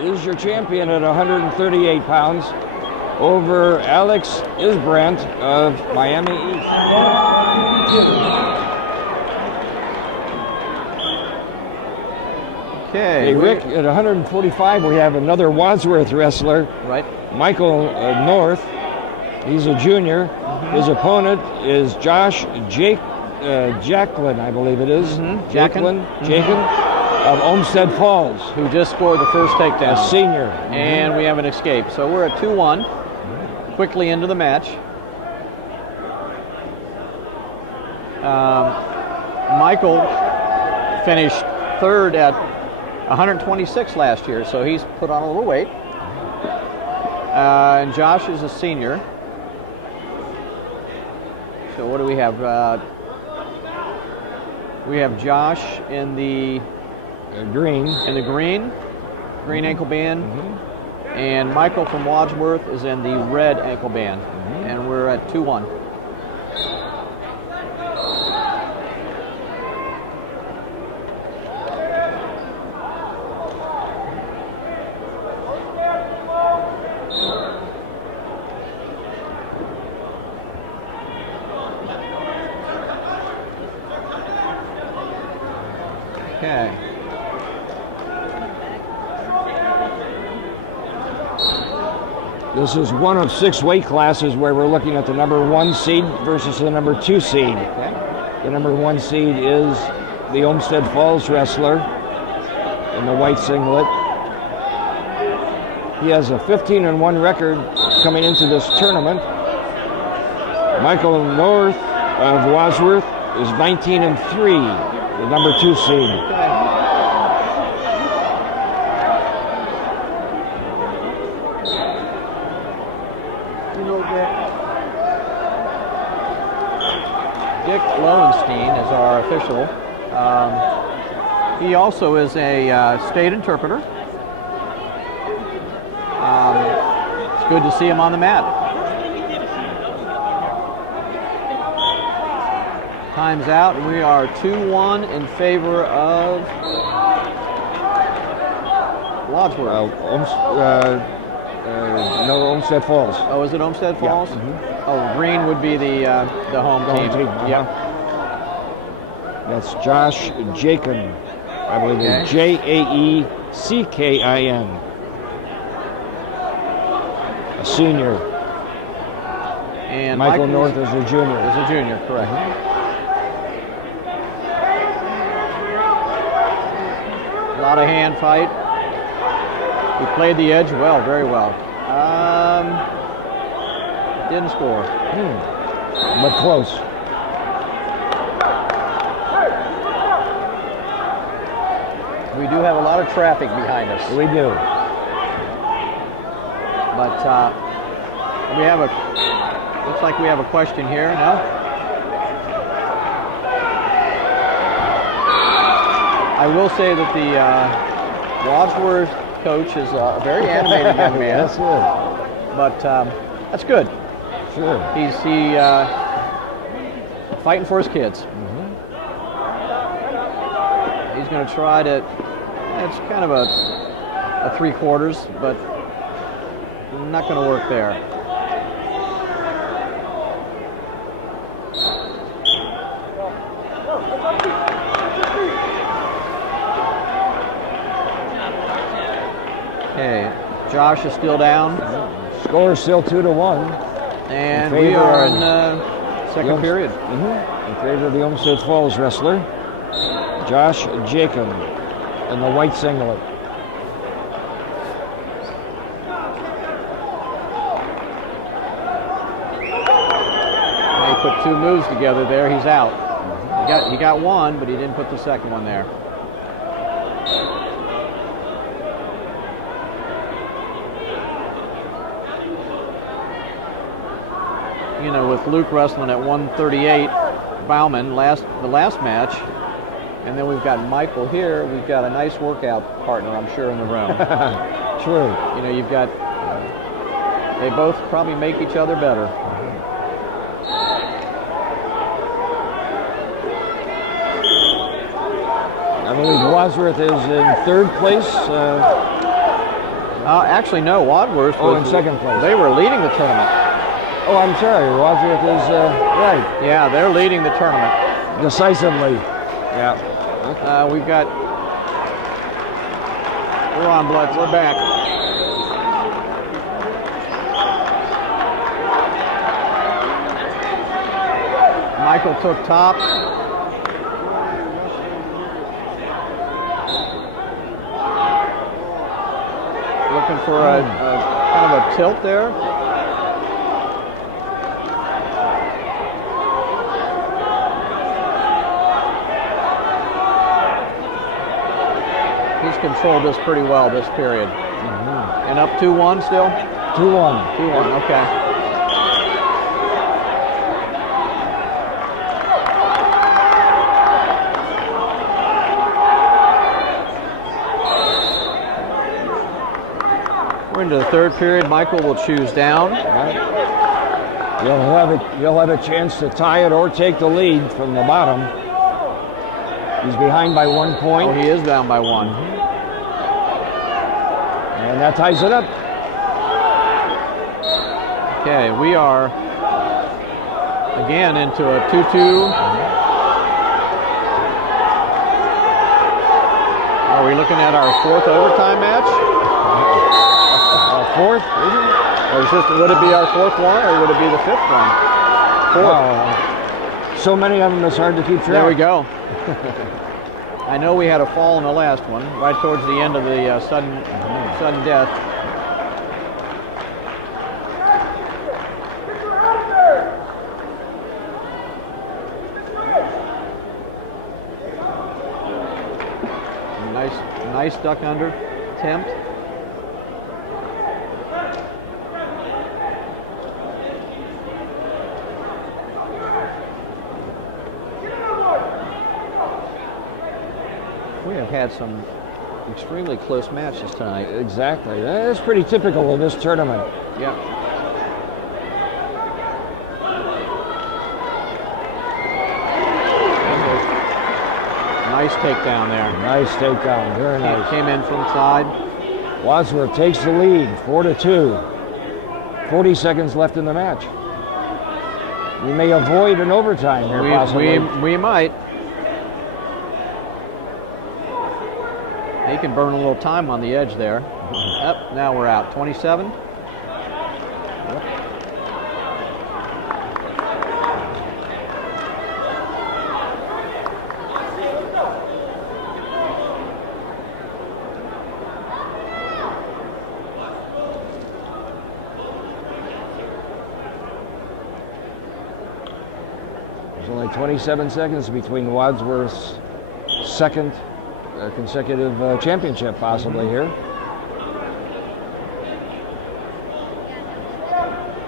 is your champion at 138 pounds over Alex Isbrandt of Miami East. Okay. Hey, Rick, at 145, we have another Wadsworth wrestler. Right. Michael North. He's a junior. His opponent is Josh Jacklin, I believe it is. Jacklin of Olmsted Falls. Who just scored the first takedown. A senior. And we have an escape. So we're at 2-1. Quickly into the match. Michael finished third at 126 last year, so he's put on a little weight. And Josh is a senior. So what do we have? We have Josh in the green. Green ankle band. And Michael from Wadsworth is in the red ankle band. And we're at 2-1. Okay. This is one of 6 weight classes where we're looking at the number 1 seed versus the number 2 seed. Okay. The number 1 seed is the Olmsted Falls wrestler in the white singlet. He has a 15-1 record coming into this tournament. Michael North of Wadsworth is 19-3. The number 2 seed. Dick Lowenstein is our official. He also is a state interpreter. It's good to see him on the mat. Time's out, and we are 2-1 in favor of Wadsworth. No, Olmsted Falls. Oh, is it Olmsted Falls? Yeah. Oh, green would be the home team. Yeah. That's Josh Jakin. I believe it's Jaeckin. A senior. And Michael North is a junior. Correct. A lot of hand fight. He played the edge well, very well. Didn't score. But close. We do have a lot of traffic behind us. We do. But we have looks like we have a question here, no? I will say that the Wadsworth coach is a very animated young man. That's good. But that's good. Sure. He's fighting for his kids. He's going to try to. It's kind of a 3/4, but not going to work there. Okay, Josh is still down. Score is still 2-1. And we are in second period. In favor of the Olmsted Falls wrestler, Josh Jacob, in the white singlet. He put 2 moves together there. He's out. He got one, but he didn't put the second one there. You know, with Luke wrestling at 138, Bauman, the last match, and then we've got Michael here. We've got a nice workout partner, I'm sure, in the room. True. You know, you've got, they both probably make each other better. I believe Wadsworth is in 3rd place. Actually, no, Wadsworth was in 2nd place. They were leading the tournament. Oh, I'm sorry. Wadsworth is right. Yeah, they're leading the tournament. Decisively. Yeah. We've got, we're on, Bloods, we're back. Michael took top. Looking for a kind of a tilt there. He's controlled this pretty well this period. And up 2-1 still? 2-1. 2-1, okay. We're into the 3rd period. Michael will choose down. Right. You'll have a chance to tie it or take the lead from the bottom. He's behind by 1 point. Oh, he is down by 1. And that ties it up. Okay, we are again into a 2-2. Are we looking at our 4th overtime match? 4th? Or would it be our 4th one, or would it be the 5th one? 4th. So many of them, it's hard to keep track. There we go. I know we had a fall in the last one, right towards the end of the sudden death. Nice duck under attempt. We have had some extremely close matches tonight. Exactly. That's pretty typical of this tournament. Yeah. Nice takedown there. Nice takedown. Very nice. Came in from side. Wadsworth takes the lead, 4-2. 40 seconds left in the match. We may avoid an overtime here, possibly. We might. He can burn a little time on the edge there. Yep, now we're out. 27. Yep. There's only 27 seconds between Wadsworth's 2nd consecutive championship, possibly here.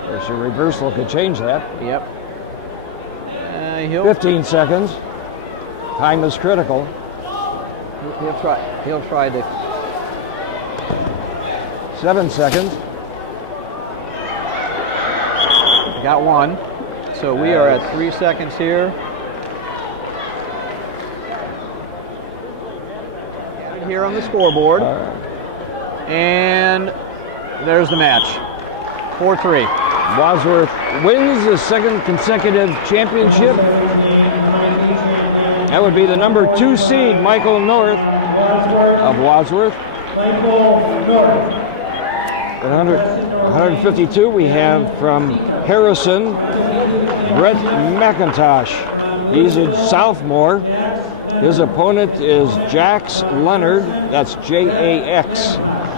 There's a reversal could change that. Yep. 15 seconds. Time is critical. He'll try to. 7 seconds. Got one. So we are at 3 seconds here. Here on the scoreboard. And there's the match. 4-3. Wadsworth wins the 2nd consecutive championship. That would be the number 2 seed, Michael North of Wadsworth. At 152, we have from Harrison, Brett McIntosh. He's a sophomore. His opponent is Jax Leonard. That's Jax.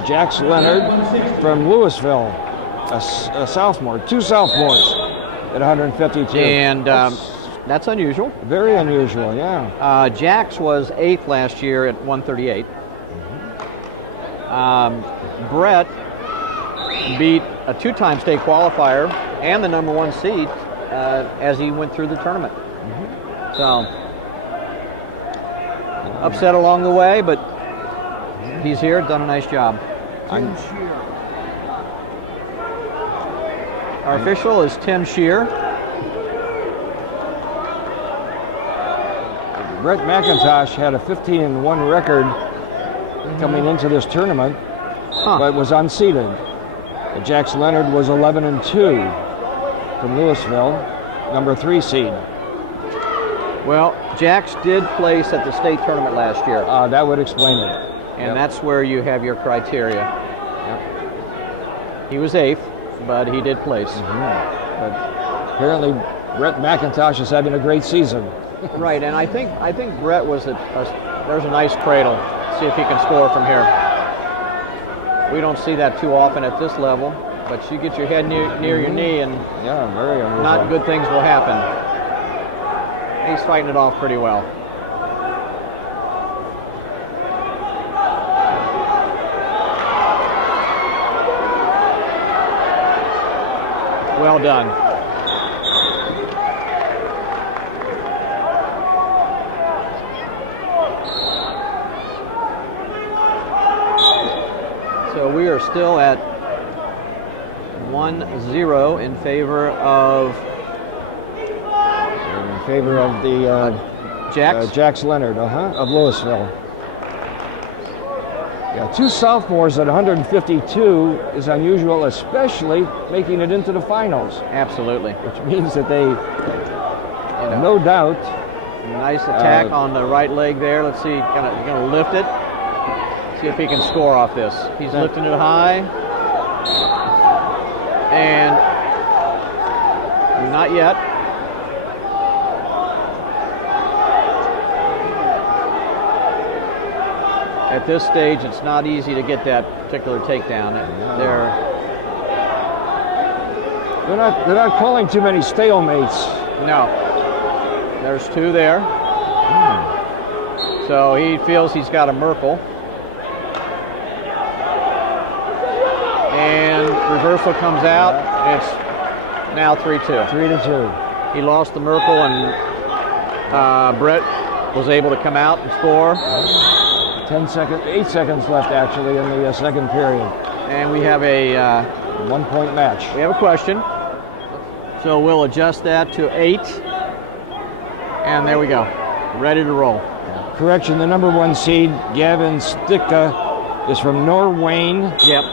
Jax Leonard from Louisville, a sophomore. Two sophomores at 152. And that's unusual. Very unusual, yeah. Jax was 8th last year at 138. Brett beat a 2-time state qualifier and the number 1 seed as he went through the tournament. So, upset along the way, but he's here, done a nice job. Our official is Tim Shear. Brett McIntosh had a 15-1 record coming into this tournament, but was unseeded. Jax Leonard was 11-2 from Louisville, number 3 seed. Well, Jax did place at the state tournament last year. That would explain it. And that's where you have your criteria. He was 8th, but he did place. But apparently, Brett McIntosh is having a great season. Right, and I think Brett was there's a nice cradle. See if he can score from here. We don't see that too often at this level, but you get your head near your knee, and very unusual. Not good things will happen. He's fighting it off pretty well. Well done. So we are still at 1-0 in favor of the Jax Leonard, of Louisville. Yeah, 2 sophomores at 152 is unusual, especially making it into the finals. Absolutely. Which means that they, no doubt. Nice attack on the right leg there. Let's see, gonna lift it. See if he can score off this. He's lifting it high. And not yet. At this stage, it's not easy to get that particular takedown. They're not calling too many stalemates. No. There's 2 there. So he feels he's got a Merkel. And reversal comes out. It's now 3-2. 3-2. He lost the Merkel, and Brett was able to come out and score. 8 seconds left actually in the second period. And we have a 1-point match. We have a question. So we'll adjust that to 8. And there we go. Ready to roll. Correction, the number 1 seed, Gavin Sticka, is from Norway. Yep.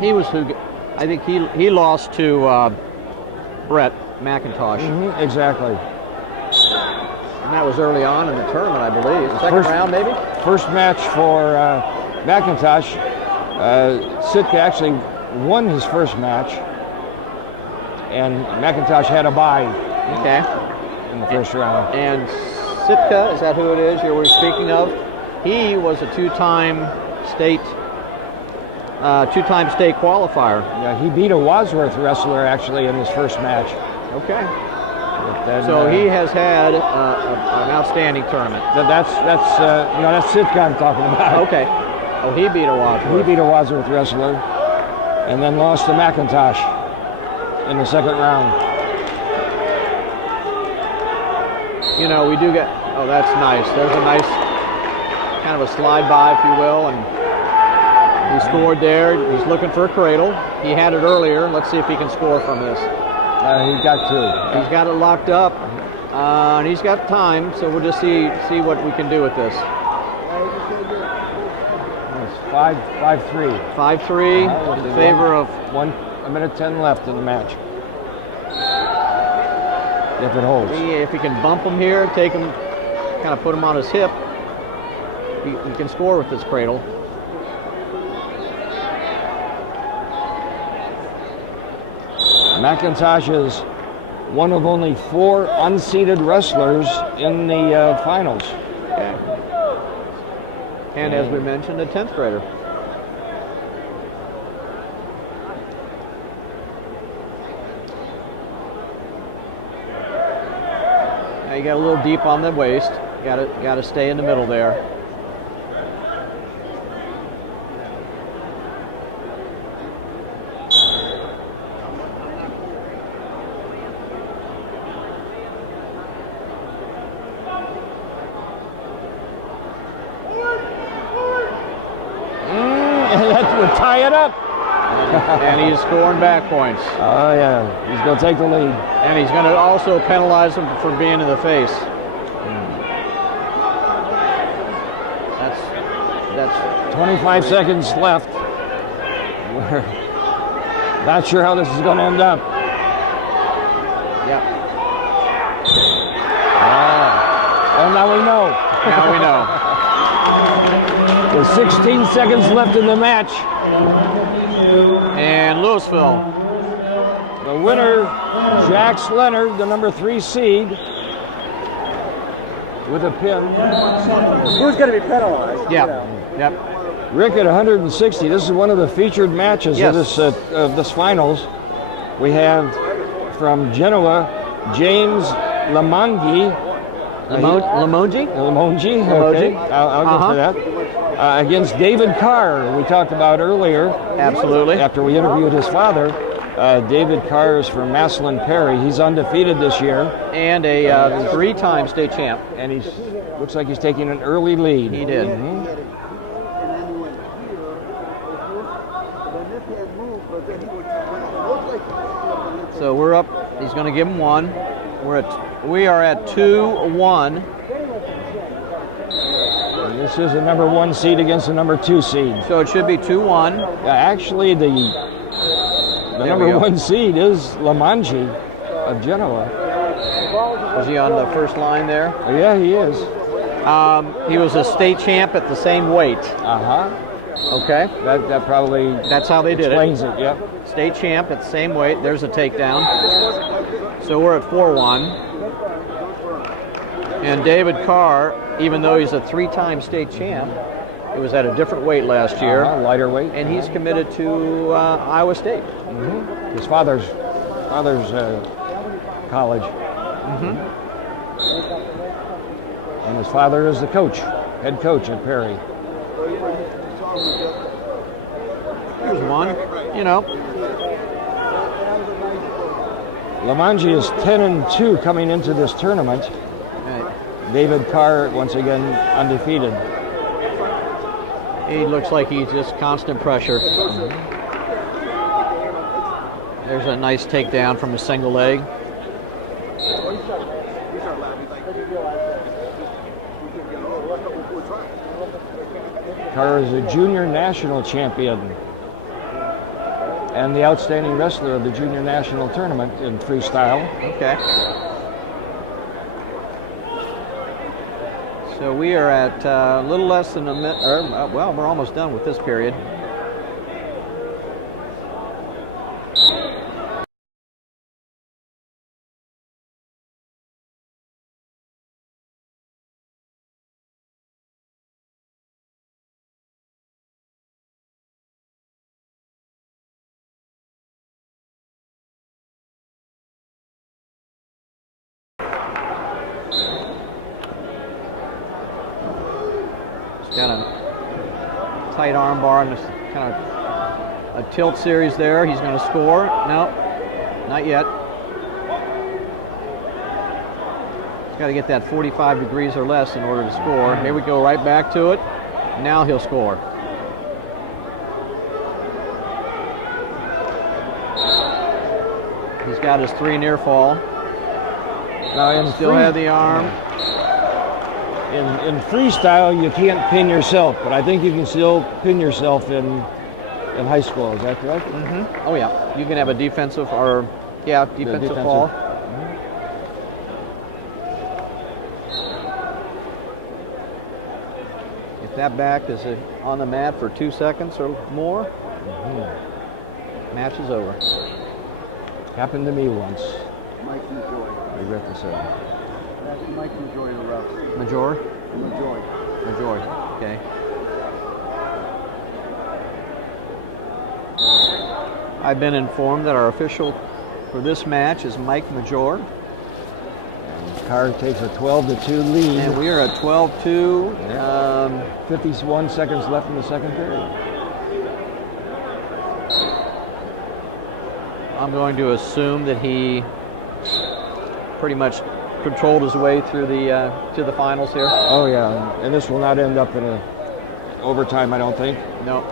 He was I think he lost to Brett McIntosh. Exactly. And that was early on in the tournament, I believe. Second round, maybe? First match for McIntosh. Sitka actually won his first match, and McIntosh had a bye in the first round. And Sitka, is that who it is you were speaking of? He was a 2-time state qualifier. Yeah, he beat a Wadsworth wrestler actually in his first match. Okay. Then, so he has had an outstanding tournament. That's Sitka I'm talking about. Okay. Oh, he beat a Wadsworth. He beat a Wadsworth wrestler, and then lost to McIntosh in the second round. We do get. Oh, that's nice. There's a nice kind of a slide by, if you will, and he scored there. He's looking for a cradle. He had it earlier. Let's see if he can score from this. He's got 2. He's got it locked up, and he's got time, so we'll just see what we can do with this. It's 5-3. 5-3 in favor of 1 minute 10 left in the match. If it holds. If he can bump him here, take him, kind of put him on his hip, he can score with this cradle. McIntosh is one of only 4 unseeded wrestlers in the finals. Okay. And as we mentioned, a 10th grader. Now you got a little deep on the waist. Got to stay in the middle there. That would tie it up. And he's scoring back points. Oh, yeah. He's going to take the lead. And he's going to also penalize him for being in the face. That's 25 seconds left. We're not sure how this is going to end up. Yep. Well, now we know. Now we know. There's 16 seconds left in the match. And Louisville. The winner, Jax Leonard, the number 3 seed, with a pin. Who's going to be penalized? Yeah. Yep. Rick at 160. This is one of the featured matches Yes. of this finals. We from Genoa, James Lamongi. Lamongi? Lamongi, okay. I'll go for that. Against David Carr, we talked about earlier. Absolutely. After we interviewed his father. David Carr is from Massillon Perry. He's undefeated this year. And a 3-time state champ. And he looks like he's taking an early lead. He did. So we're up. He's going to give him 1. We are at 2-1. And this is a number 1 seed against a number 2 seed. So it should be 2-1. Actually, the number 1 seed is Lamongi of Genoa. Is he on the first line there? Yeah, he is. He was a state champ at the same weight. Okay. That probably That's how they did explains it. Yep. State champ at the same weight. There's a takedown. So we're at 4-1. And David Carr, even though he's a 3-time state champ, it was at a different weight last year. Lighter weight. And he's committed to Iowa State. His father's college. And his father is the head coach at Perry. Here's one, Lamongi is 10-2 coming into this tournament. Right. David Carr, once again, undefeated. He looks like he's just constant pressure. There's a nice takedown from a single leg. Carr is a junior national champion and the outstanding wrestler of the junior national tournament in freestyle. Okay. So we are at a little less than a minute, well, we're almost done with this period. Got a tight arm bar and kind of a tilt series there. He's going to score. No, not yet. He's got to get that 45 degrees or less in order to score. Here we go, right back to it. Now he'll score. He's got his 3 near fall. Now Still had the arm. In freestyle, you can't pin yourself, but I think you can still pin yourself in high school. Is that correct? Oh yeah, you can have a defensive defensive fall. If that back is on the mat for 2 seconds or more, match is over. Happened to me once. Mike Majoy. Regret to say. That's Mike Majoy, the ref. Major? Majoy. Major. Okay. I've been informed that our official for this match is Mike Major. And Carr takes a 12-2 lead. And we are at 12-2. 51 seconds left in the second period. I'm going to assume that he pretty much controlled his way through the to the finals here. Oh yeah, and this will not end up in a overtime, I don't think. No.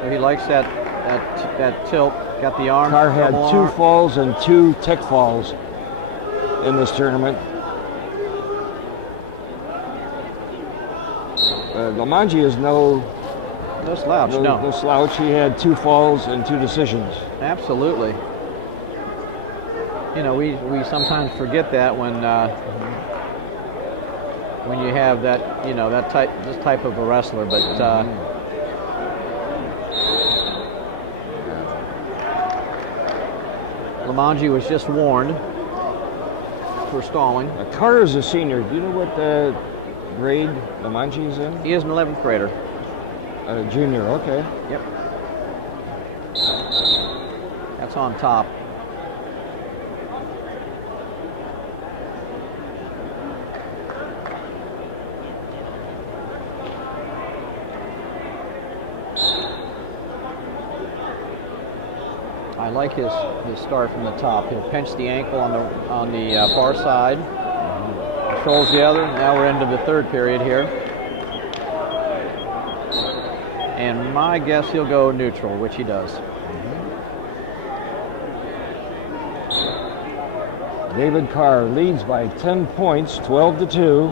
So he likes that tilt. Got the arm. Carr had 2 falls and 2 tech falls in this tournament. Lamanji is no slouch. No slouch. He had 2 falls and 2 decisions. Absolutely. You know, we sometimes forget that when you have that, you know, this type of a wrestler, but Lamanji was just warned for stalling. Carr is a senior. Do you know what grade Lamanji is in? He is an 11th grader. Junior, okay. Yep. That's on top. I like his start from the top. He'll pinch the ankle on the far side, controls the other. Now we're into the third period here, and my guess he'll go neutral, which he does. David Carr leads by 10 points, 12-2.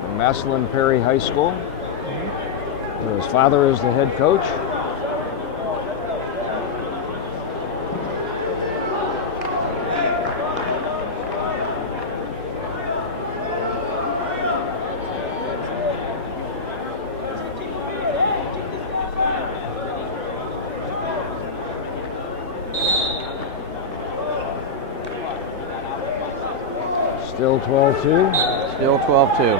From Massillon Perry High School. Where his father is the head coach. Still 12-2. Still 12-2.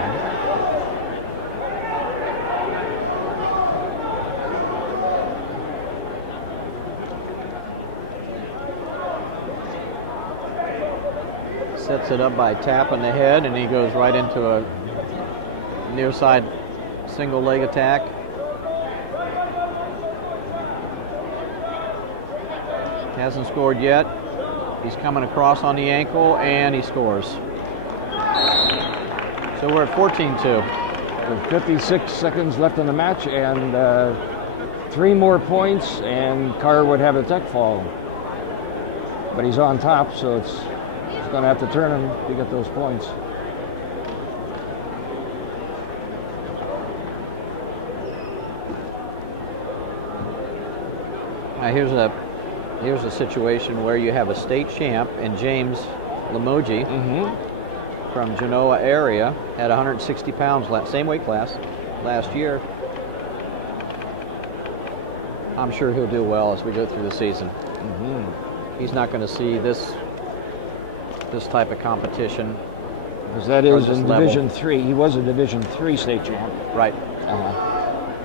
Sets it up by tapping the head, and he goes right into a near side single leg attack. Hasn't scored yet. He's coming across on the ankle, and he scores. So we're at 14-2. With 56 seconds left in the match, and 3 more points, and Carr would have a tech fall. But he's on top, so it's going to have to turn him to get those points. Now here's a situation where you have a state champ and James Lamoji from Genoa area, had 160 pounds, same weight class last year. I'm sure he'll do well as we go through the season. He's not going to see this type of competition. Because that is in Division 3. He was a Division 3 state champ. Right.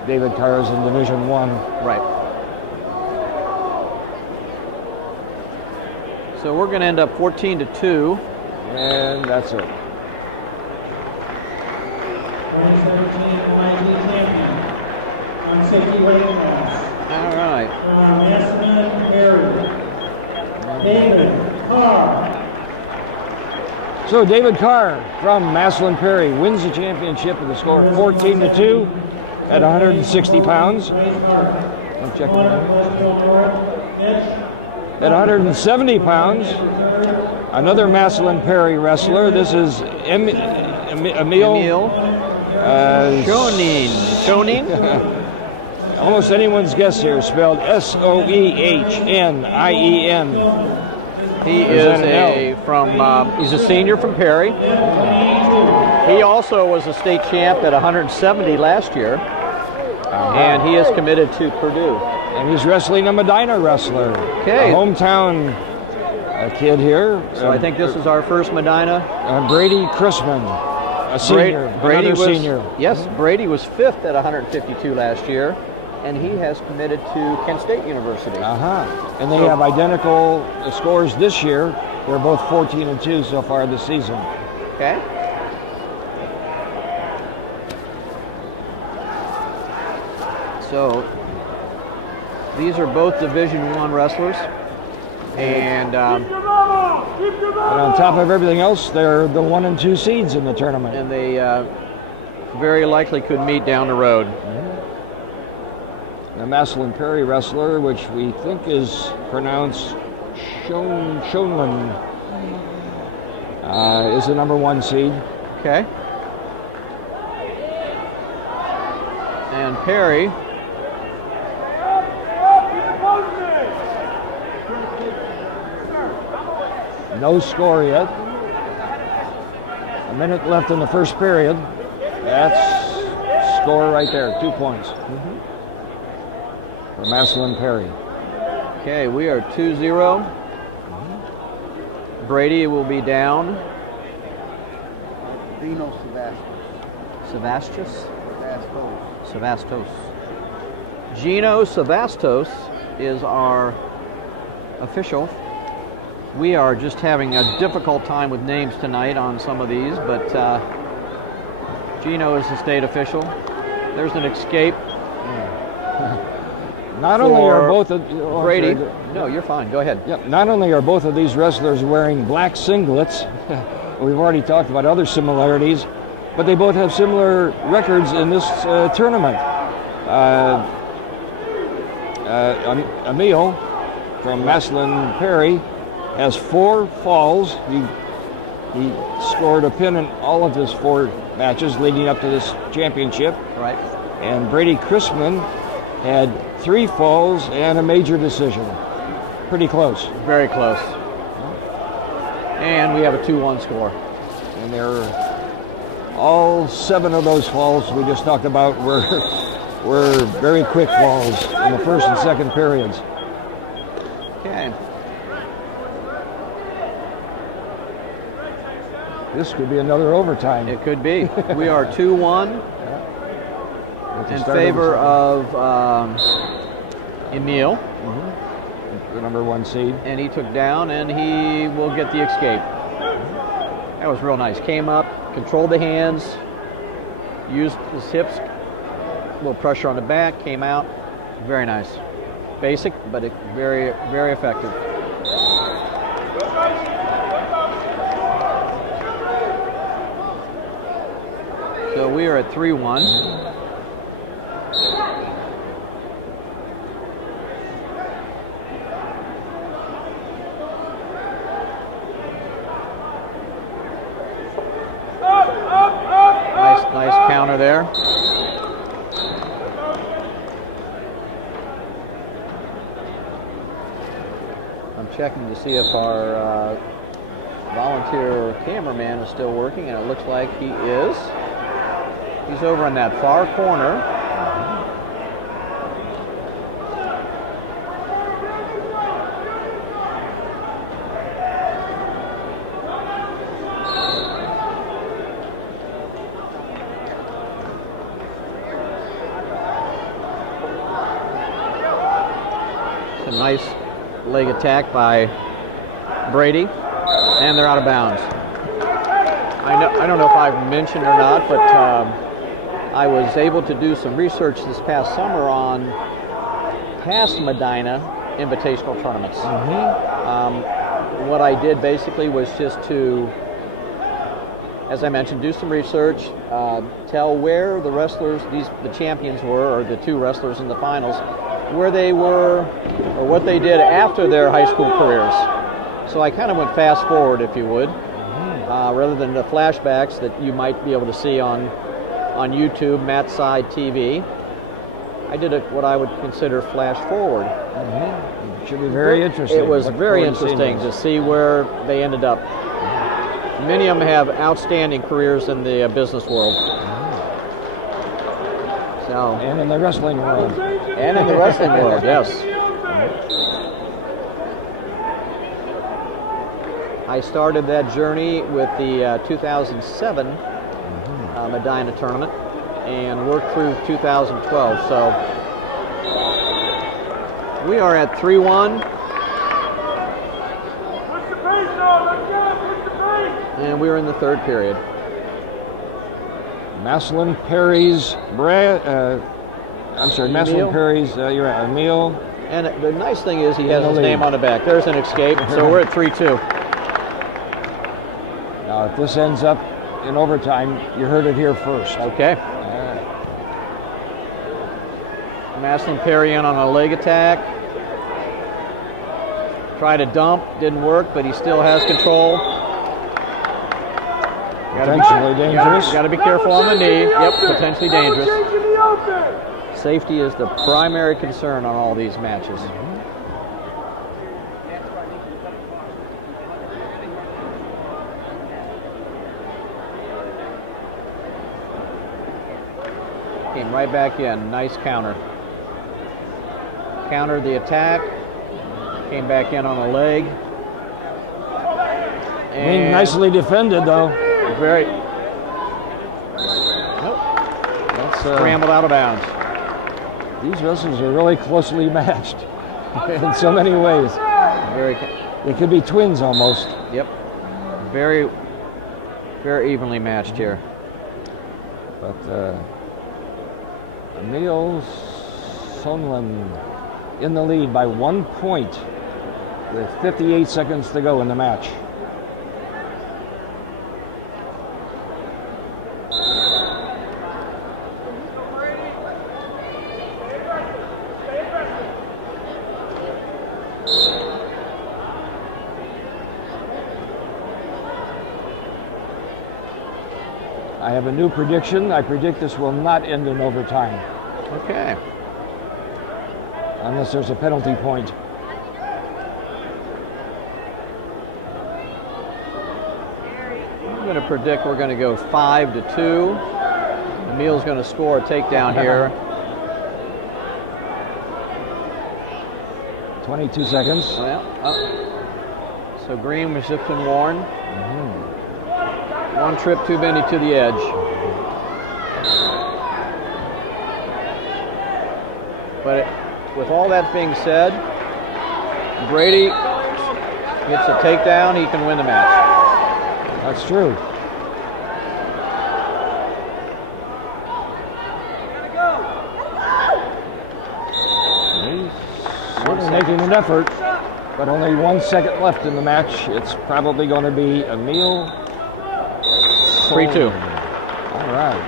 David Carr is in Division 1. Right. So we're going to end up 14-2. And that's it. 2017 MIT champion, 160 weight class. All right. Matside and Rick Baker. David Carr. So David Carr from Massillon Perry wins the championship with a score of 14-2 at 160 pounds. I'm checking that. At 170 pounds, another Massillon Perry wrestler. This is Emil Shonin. Almost anyone's guess here, spelled Soehnin. He is he's a senior from Perry. He also was a state champ at 170 last year. and he is committed to Purdue. And he's wrestling a Medina wrestler. Okay. A hometown kid here. So I think this is our first Medina. Brady Chrisman, a senior. Brady was senior. Yes, Brady was 5th at 152 last year, and he has committed to Kent State University. And they have identical scores this year. They're both 14-2 so far this season. Okay. So these are both Division I wrestlers, and on top of everything else, they're the 1 and 2 seeds in the tournament. And they very likely could meet down the road. The Matside and Perry wrestler, which we think is pronounced Shonlin, is the number 1 seed. Okay. And Perry. No score yet. A minute left in the first period. That's score right there, 2 points. For Matside and Perry. Okay, we are 2-0. Brady will be down. Dino Sevastos. Gino Sevastos is our official. We are just having a difficult time with names tonight on some of these, but Gino is the state official. There's an escape. Not only are both Brady. No, you're fine. Go ahead. Yep. Not only are both of these wrestlers wearing black singlets, we've already talked about other similarities, but they both have similar records in this tournament. Emil from Matside Perry has 4 falls. He scored a pin in all of his 4 matches leading up to this championship. Right. And Brady Chrisman had 3 falls and a major decision. Pretty close. Very close. And we have a 2-1 score. And they're all 7 of those falls we just talked about were very quick falls in the first and second periods. Okay. This could be another overtime. It could be. We are 2-1 in favor of Emil. The number 1 seed. And he took down, and he will get the escape. That was real nice. Came up, controlled the hands, used his hips, a little pressure on the back, came out. Very nice. Basic, but very, very effective. So we are at 3-1. Nice counter there. I'm checking to see if our volunteer cameraman is still working, and it looks like he is. He's over in that far corner. It's a nice leg attack by Brady, and they're out of bounds. I don't know if I've mentioned or not, but I was able to do some research this past summer on past Medina invitational tournaments. What I did basically was just to, as I mentioned, do some research, tell where the wrestlers, the champions were, or the 2 wrestlers in the finals, where they were, or what they did after their high school careers. So I kind of went fast forward, if you would, rather than the flashbacks that you might be able to see on YouTube, Matside TV. I did what I would consider flash forward. It should be very interesting. It was very interesting to see where they ended up. Many of them have outstanding careers in the business world. So No. And in the wrestling world. And in the wrestling world, yes. I started that journey with the 2007 Medina tournament and worked through 2012. So we are at 3-1. And we're in the third period. Maslin Perry's Maslin Perry's, you're right, Emil. And the nice thing is he has his name on the back. There's an escape, so we're at 3-2. Now, if this ends up in overtime, you heard it here first. Okay. Maslin Perry in on a leg attack. Tried to dump, didn't work, but he still has control. Potentially dangerous. Got to be careful on the knee. Yep, potentially dangerous. Safety is the primary concern on all these matches. Came right back in. Nice counter. Countered the attack. Came back in on a leg. And nicely defended, though. Very. Nope. That's scrambled out of bounds. These wrestlers are really closely matched in so many ways. They could be twins almost. Yep. Very, very evenly matched here. But Emil Sonlin in the lead by 1 point with 58 seconds to go in the match. I have a new prediction. I predict this will not end in overtime. Okay. Unless there's a penalty point. I'm going to predict we're going to go 5-2. Emil's going to score a takedown here. 22 seconds. Well, so green was just been worn. One trip too many to the edge. But with all that being said, Brady gets a takedown, he can win the match. That's true. He's making an effort, but only 1 second left in the match. It's probably going to be Emil. 3-2. All right.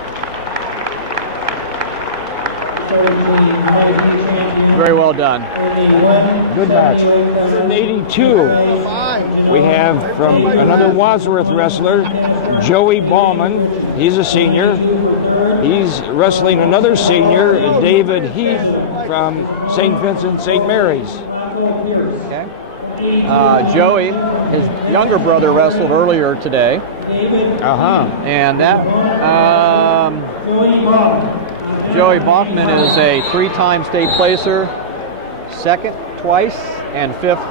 Very well done. Good match. 182. We have from another Wadsworth wrestler, Joey Ballman. He's a senior. He's wrestling another senior, David Heath from St. Vincent, St. Mary's. Okay. Joey, his younger brother, wrestled earlier today. And that Joey Bachman is a 3-time state placer, second twice, and 5th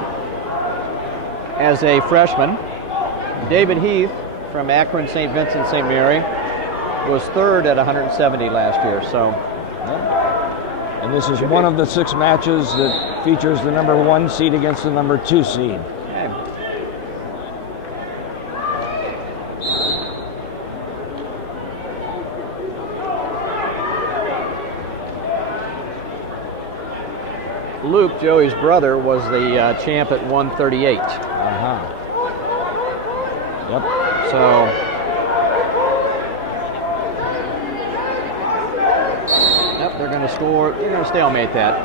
as a freshman. David Heath from Akron, St. Vincent, St. Mary was 3rd at 170 last year. So, and this is one of the 6 matches that features the number 1 seed against the number 2 seed. Okay. Luke, Joey's brother, was the champ at 138. Yep. So, they're going to score. They're going to stalemate that.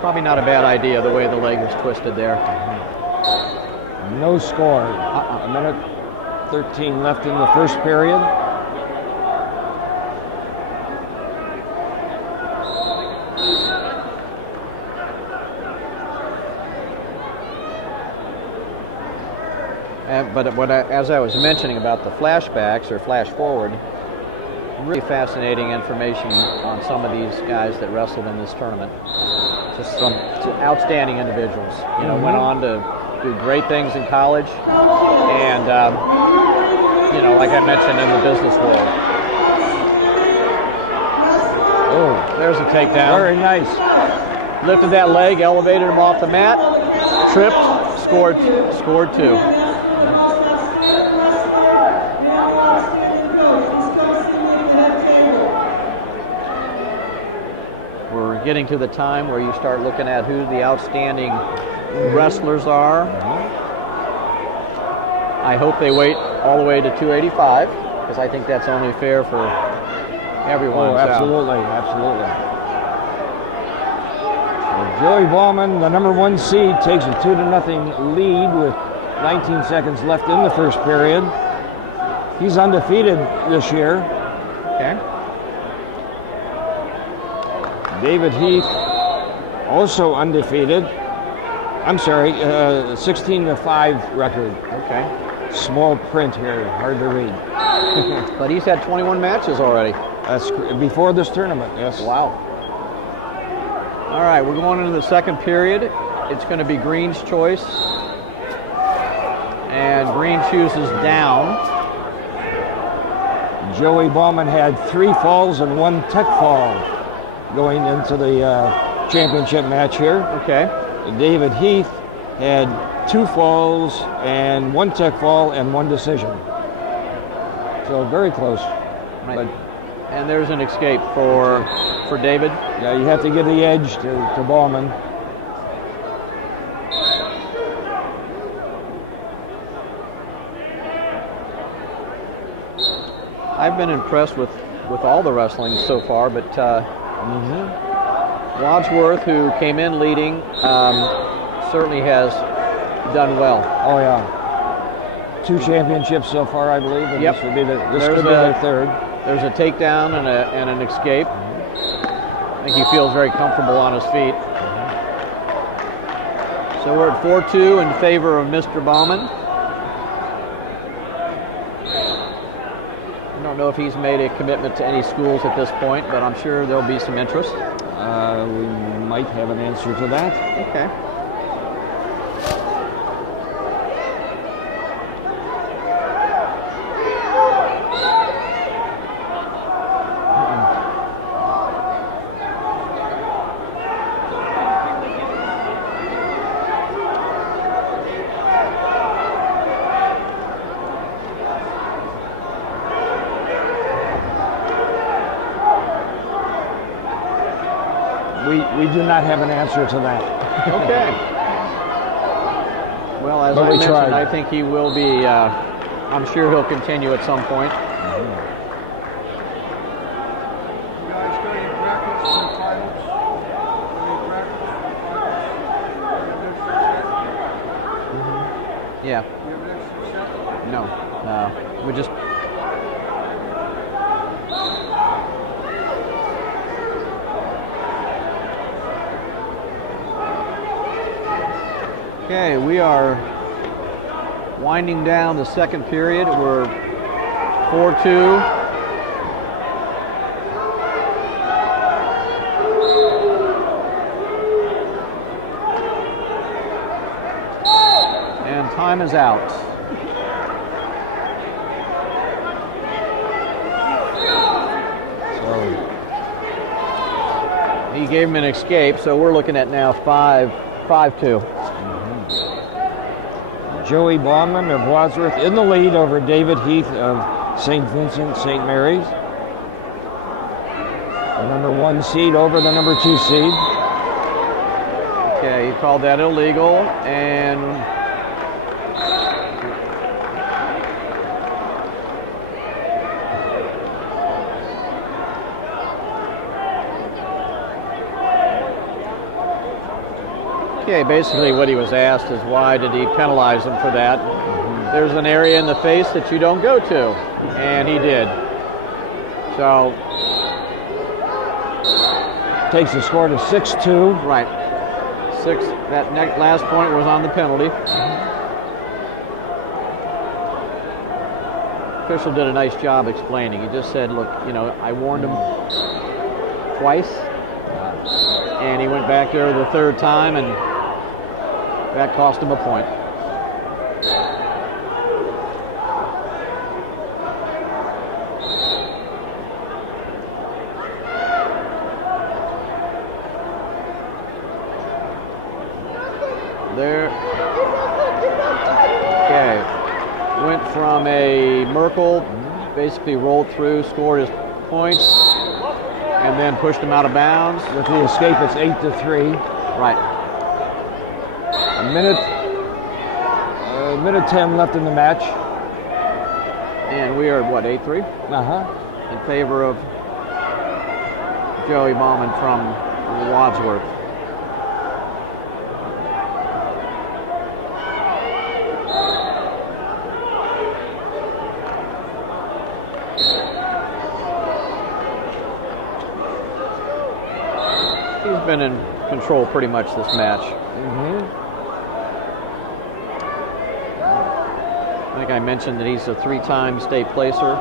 Probably not a bad idea the way the leg is twisted there. No score. A minute 13 left in the first period. But as I was mentioning about the flashbacks or flash forward, really fascinating information on some of these guys that wrestled in this tournament. Just some outstanding individuals. You know, went on to do great things in college, and you know, like I mentioned, in the business world. Oh, there's a takedown. Very nice. Lifted that leg, elevated him off the mat, tripped, scored 2. We're getting to the time where you start looking at who the outstanding wrestlers are. I hope they wait all the way to 285, because I think that's only fair for everyone. Oh, absolutely, absolutely. Well, Joey Ballman, the number 1 seed, takes a 2-0 lead with 19 seconds left in the first period. He's undefeated this year. Okay. David Heath, also undefeated. I'm sorry, 16-5 record. Okay. Small print here, hard to read. But he's had 21 matches already. That's before this tournament, yes. Wow. All right, we're going into the second period. It's going to be Green's choice. And Green chooses down. Joey Ballman had 3 falls and 1 tech fall going into the championship match here. Okay. David Heath had 2 falls and 1 tech fall and 1 decision. So very close. Right. But, and there's an escape for David. yeah, you have to give the edge to Ballman. I've been impressed with all the wrestling so far, but Wadsworth, who came in leading, certainly has done well. Oh yeah, 2 championships so far, I believe. And Yep. This could be their third. There's a takedown and an escape. I think he feels very comfortable on his feet. So we're at 4-2 in favor of Mr. Baumann. I don't know if he's made a commitment to any schools at this point, but I'm sure there'll be some interest. We might have an answer to that. Okay. We do not have an answer to that. Okay. Well, as But I we mentioned, tried. I think he will be, I'm sure he'll continue at some point. Yeah. No. We just. Okay, we are winding down the second period. We're 4-2. And time is out. So he gave him an escape, so we're looking at now 5-2. Joey Baumann of Wadsworth in the lead over David Heath of St. Vincent, St. Mary's. The number 1 seed over the number 2 seed. Okay, he called that illegal, and okay, basically what he was asked is why did he penalize him for that? There's an area in the face that you don't go to, and he did. So takes the score to 6-2. right, that last point was on the penalty. official did a nice job explaining. He just said, look, you know, I warned him twice, and he went back there the third time, and that cost him a point. There. Okay. Went from a Merkel, basically rolled through, scored his points, and then pushed him out of bounds. With the escape, it's 8-3. Right. A minute 10 left in the match. And we are at what, 8-3? In favor of Joey Bauman from Wadsworth. He's been in control pretty much this match. I think I mentioned that he's a 3-time state placer.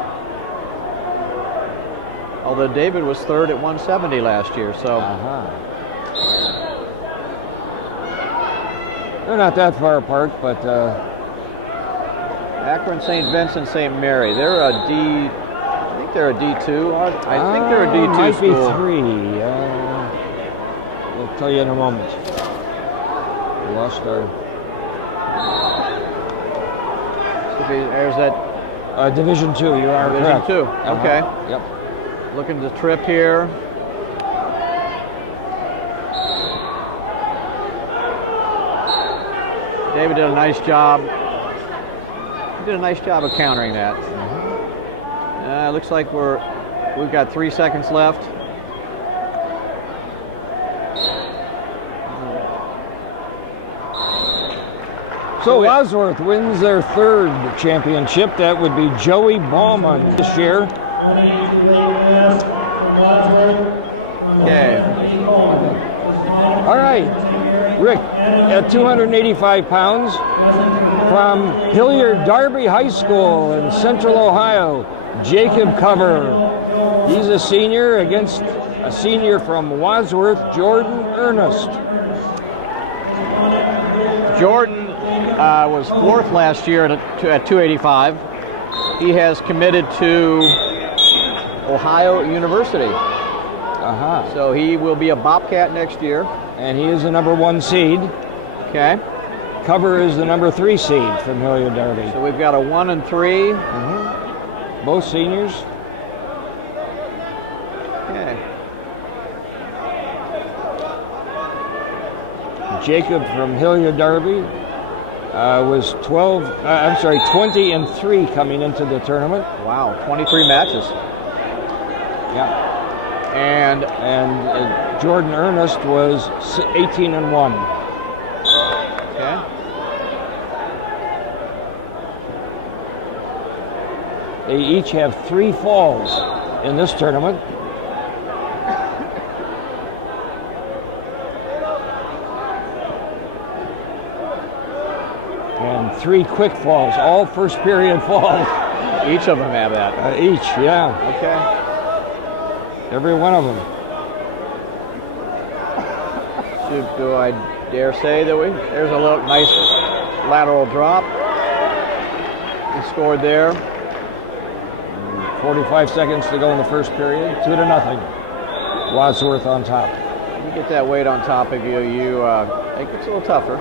Although David was third at 170 last year, so. They're not that far apart, but Akron, St. Vincent, St. Mary. They're a D. I think they're a D2. I think they're a D2 might school. be 3. We'll tell you in a moment. We lost our. There's that. Division 2. You are Division correct. 2. Okay. Yep. Looking at the trip here. David did a nice job. He did a nice job of countering that. Looks like we've got 3 seconds left. So Wadsworth wins their 3rd championship. That would be Joey Bauman this year. Okay. All right, Rick, at 285 pounds, from Hilliard Darby High School in Central Ohio, Jacob Cover. He's a senior against a senior from Wadsworth, Jordan Ernest. Jordan was 4th last year at 285. He has committed to Ohio University. So he will be a Bobcat next year. And he is the number 1 seed. Okay. Cover is the number 3 seed from Hilliard Darby. So we've got a 1 and 3. Both seniors. Okay. Jacob from Hilliard Darby was 20 and 3 coming into the tournament. Wow, 23 matches. Yeah. And Jordan Ernest was 18 and 1. Okay. They each have 3 falls in this tournament. And 3 quick falls, all first period falls. Each of them have that. Each, yeah. Okay. Every one of them. Do I dare say that there's a little nice lateral drop. He scored there. 45 seconds to go in the first period. 2-0. Wadsworth on top. You get that weight on top of you, it gets a little tougher.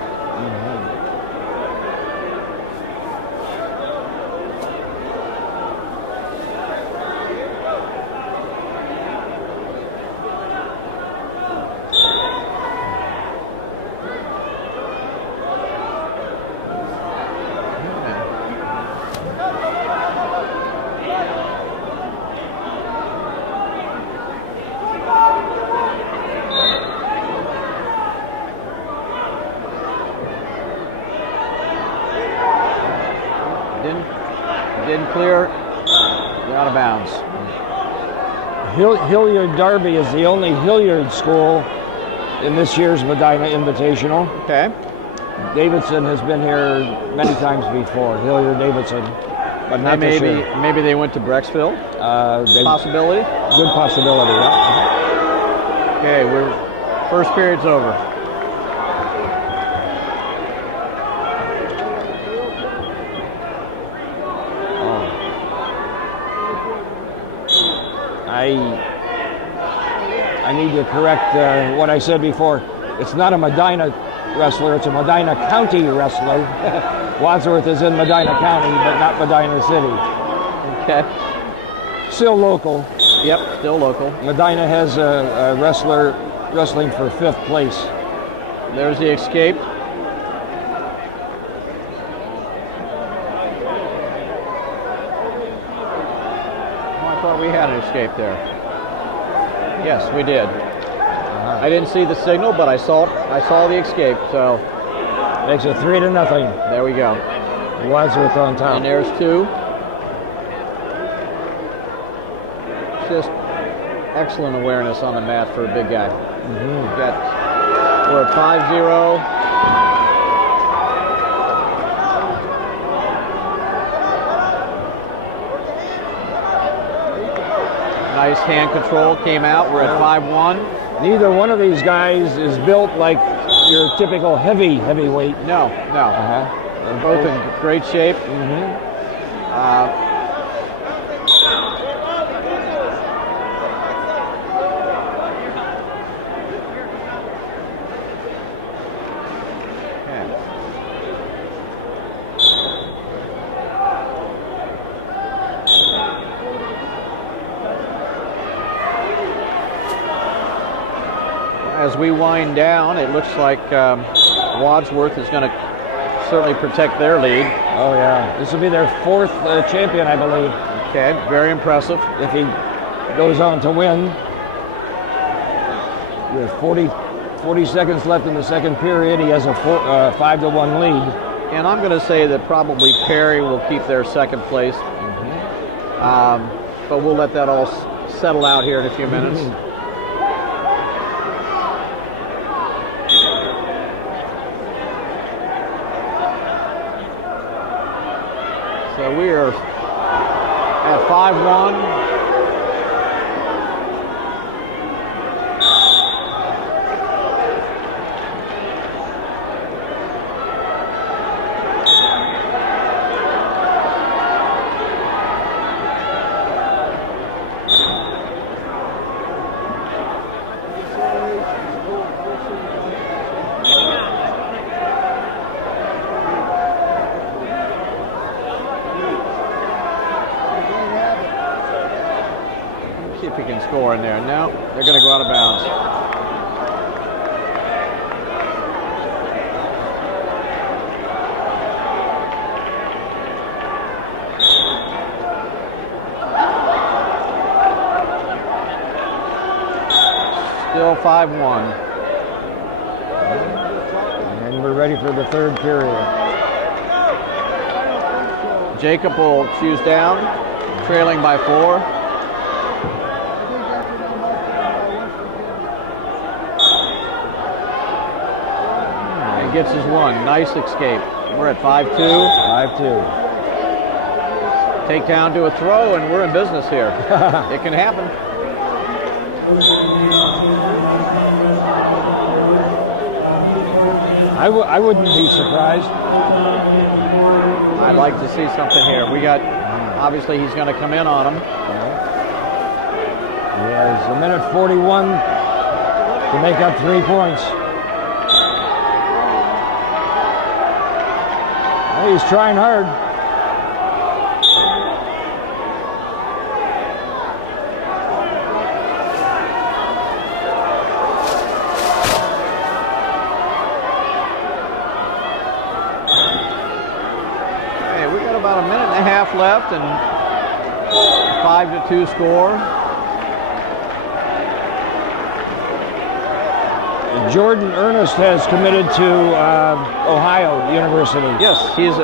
Didn't clear. They're out of bounds. Hilliard Darby is the only Hilliard school in this year's Medina Invitational. Okay. Davidson has been here many times before, Hilliard Davidson. but not this maybe year. maybe they went to Brecksville. Possibility. Good possibility. Yeah. Okay, first period's over. I need to correct what I said before. It's not a Medina wrestler, it's a Medina County wrestler. Wadsworth is in Medina County, but not Medina City. Okay. Still local. Yep, still local. Medina has a wrestler wrestling for 5th place. There's the escape. I thought we had an escape there. Yes, we did. I didn't see the signal, but I saw the escape. So makes it 3-0. There we go. Wadsworth on top. And there's 2. Just excellent awareness on the mat for a big guy. We're at 5-0. Nice hand control came out. We're at 5-1. Neither one of these guys is built like your typical heavyweight. No. They're both in great shape. As we wind down, it looks like Wadsworth is going to certainly protect their lead. Oh yeah, this will be their 4th champion, I believe. Okay, very impressive. If he goes on to win. With 40 seconds left in the second period, he has a 5-1 lead. And I'm going to say that probably Perry will keep their 2nd place. But we'll let that all settle out here in a few minutes. So we are at 5-1. See if he can score in there. No, they're going to go out of bounds. Still 5-1. And we're ready for the 3rd period. Jacob will choose down, trailing by 4. Gets his 1. Nice escape. We're at 5-2. 5-2. Takedown to a throw, and we're in business here. It can happen. I wouldn't be surprised. I'd like to see something here. We got, obviously, he's going to come in on him. He has 1:41 to make up 3 points. He's trying hard. Hey, we got about a minute and a half left and 5-2 score. Jordan Ernest has committed to Ohio University. Yes, he's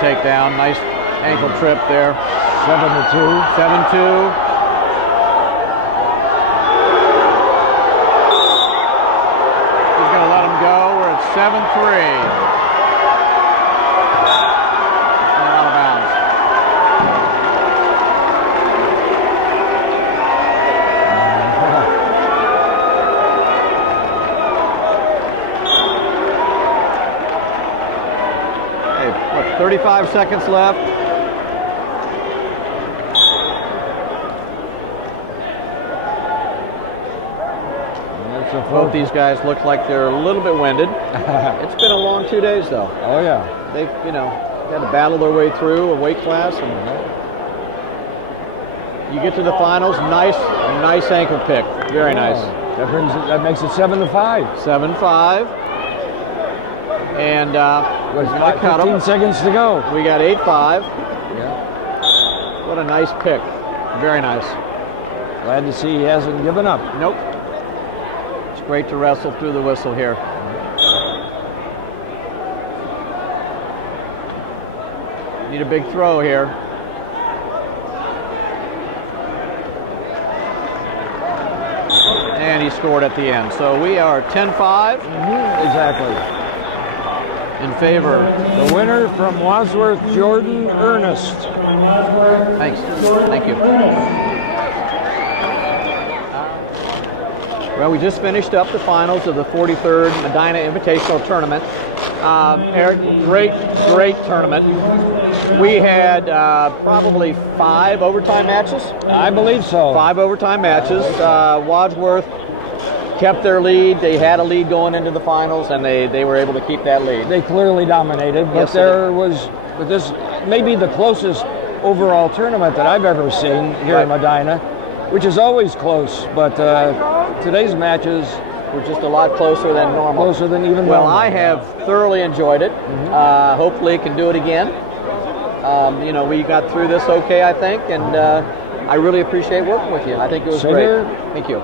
takedown. Nice ankle trip there. 7-2. 7-2. He's going to let him go. We're at 7-3. Out of bounds. Hey, what, 35 seconds left. Both these guys look like they're a little bit winded. It's been a long 2 days, though. Oh, yeah. They've, had to battle their way through a weight class, and you get to the finals. Nice ankle pick. Very nice. That makes it 7-5. 7-5. And With 15 seconds to go. We got 8-5. Yeah. What a nice pick. Very nice. Glad to see he hasn't given up. Nope. It's great to wrestle through the whistle here. Need a big throw here. And he scored at the end. So we are 10-5. Exactly. In favor. The winner from Wadsworth, Jordan Ernest. Thanks. Thank you. Well, we just finished up the finals of the 43rd Medina Invitational Tournament. Eric, great tournament. We had probably 5 overtime matches. I believe so. 5 overtime matches. Wadsworth kept their lead. They had a lead going into the finals, and they were able to keep that lead. They clearly dominated, but but this may be the closest overall tournament that I've ever seen here in Medina, which is always close, but today's matches were just a lot closer than normal. Closer than even well, normal. I have thoroughly enjoyed it. Hopefully can do it again. We got through this okay, I think, and I really appreciate working with you. I think it was great. Here. Thank you.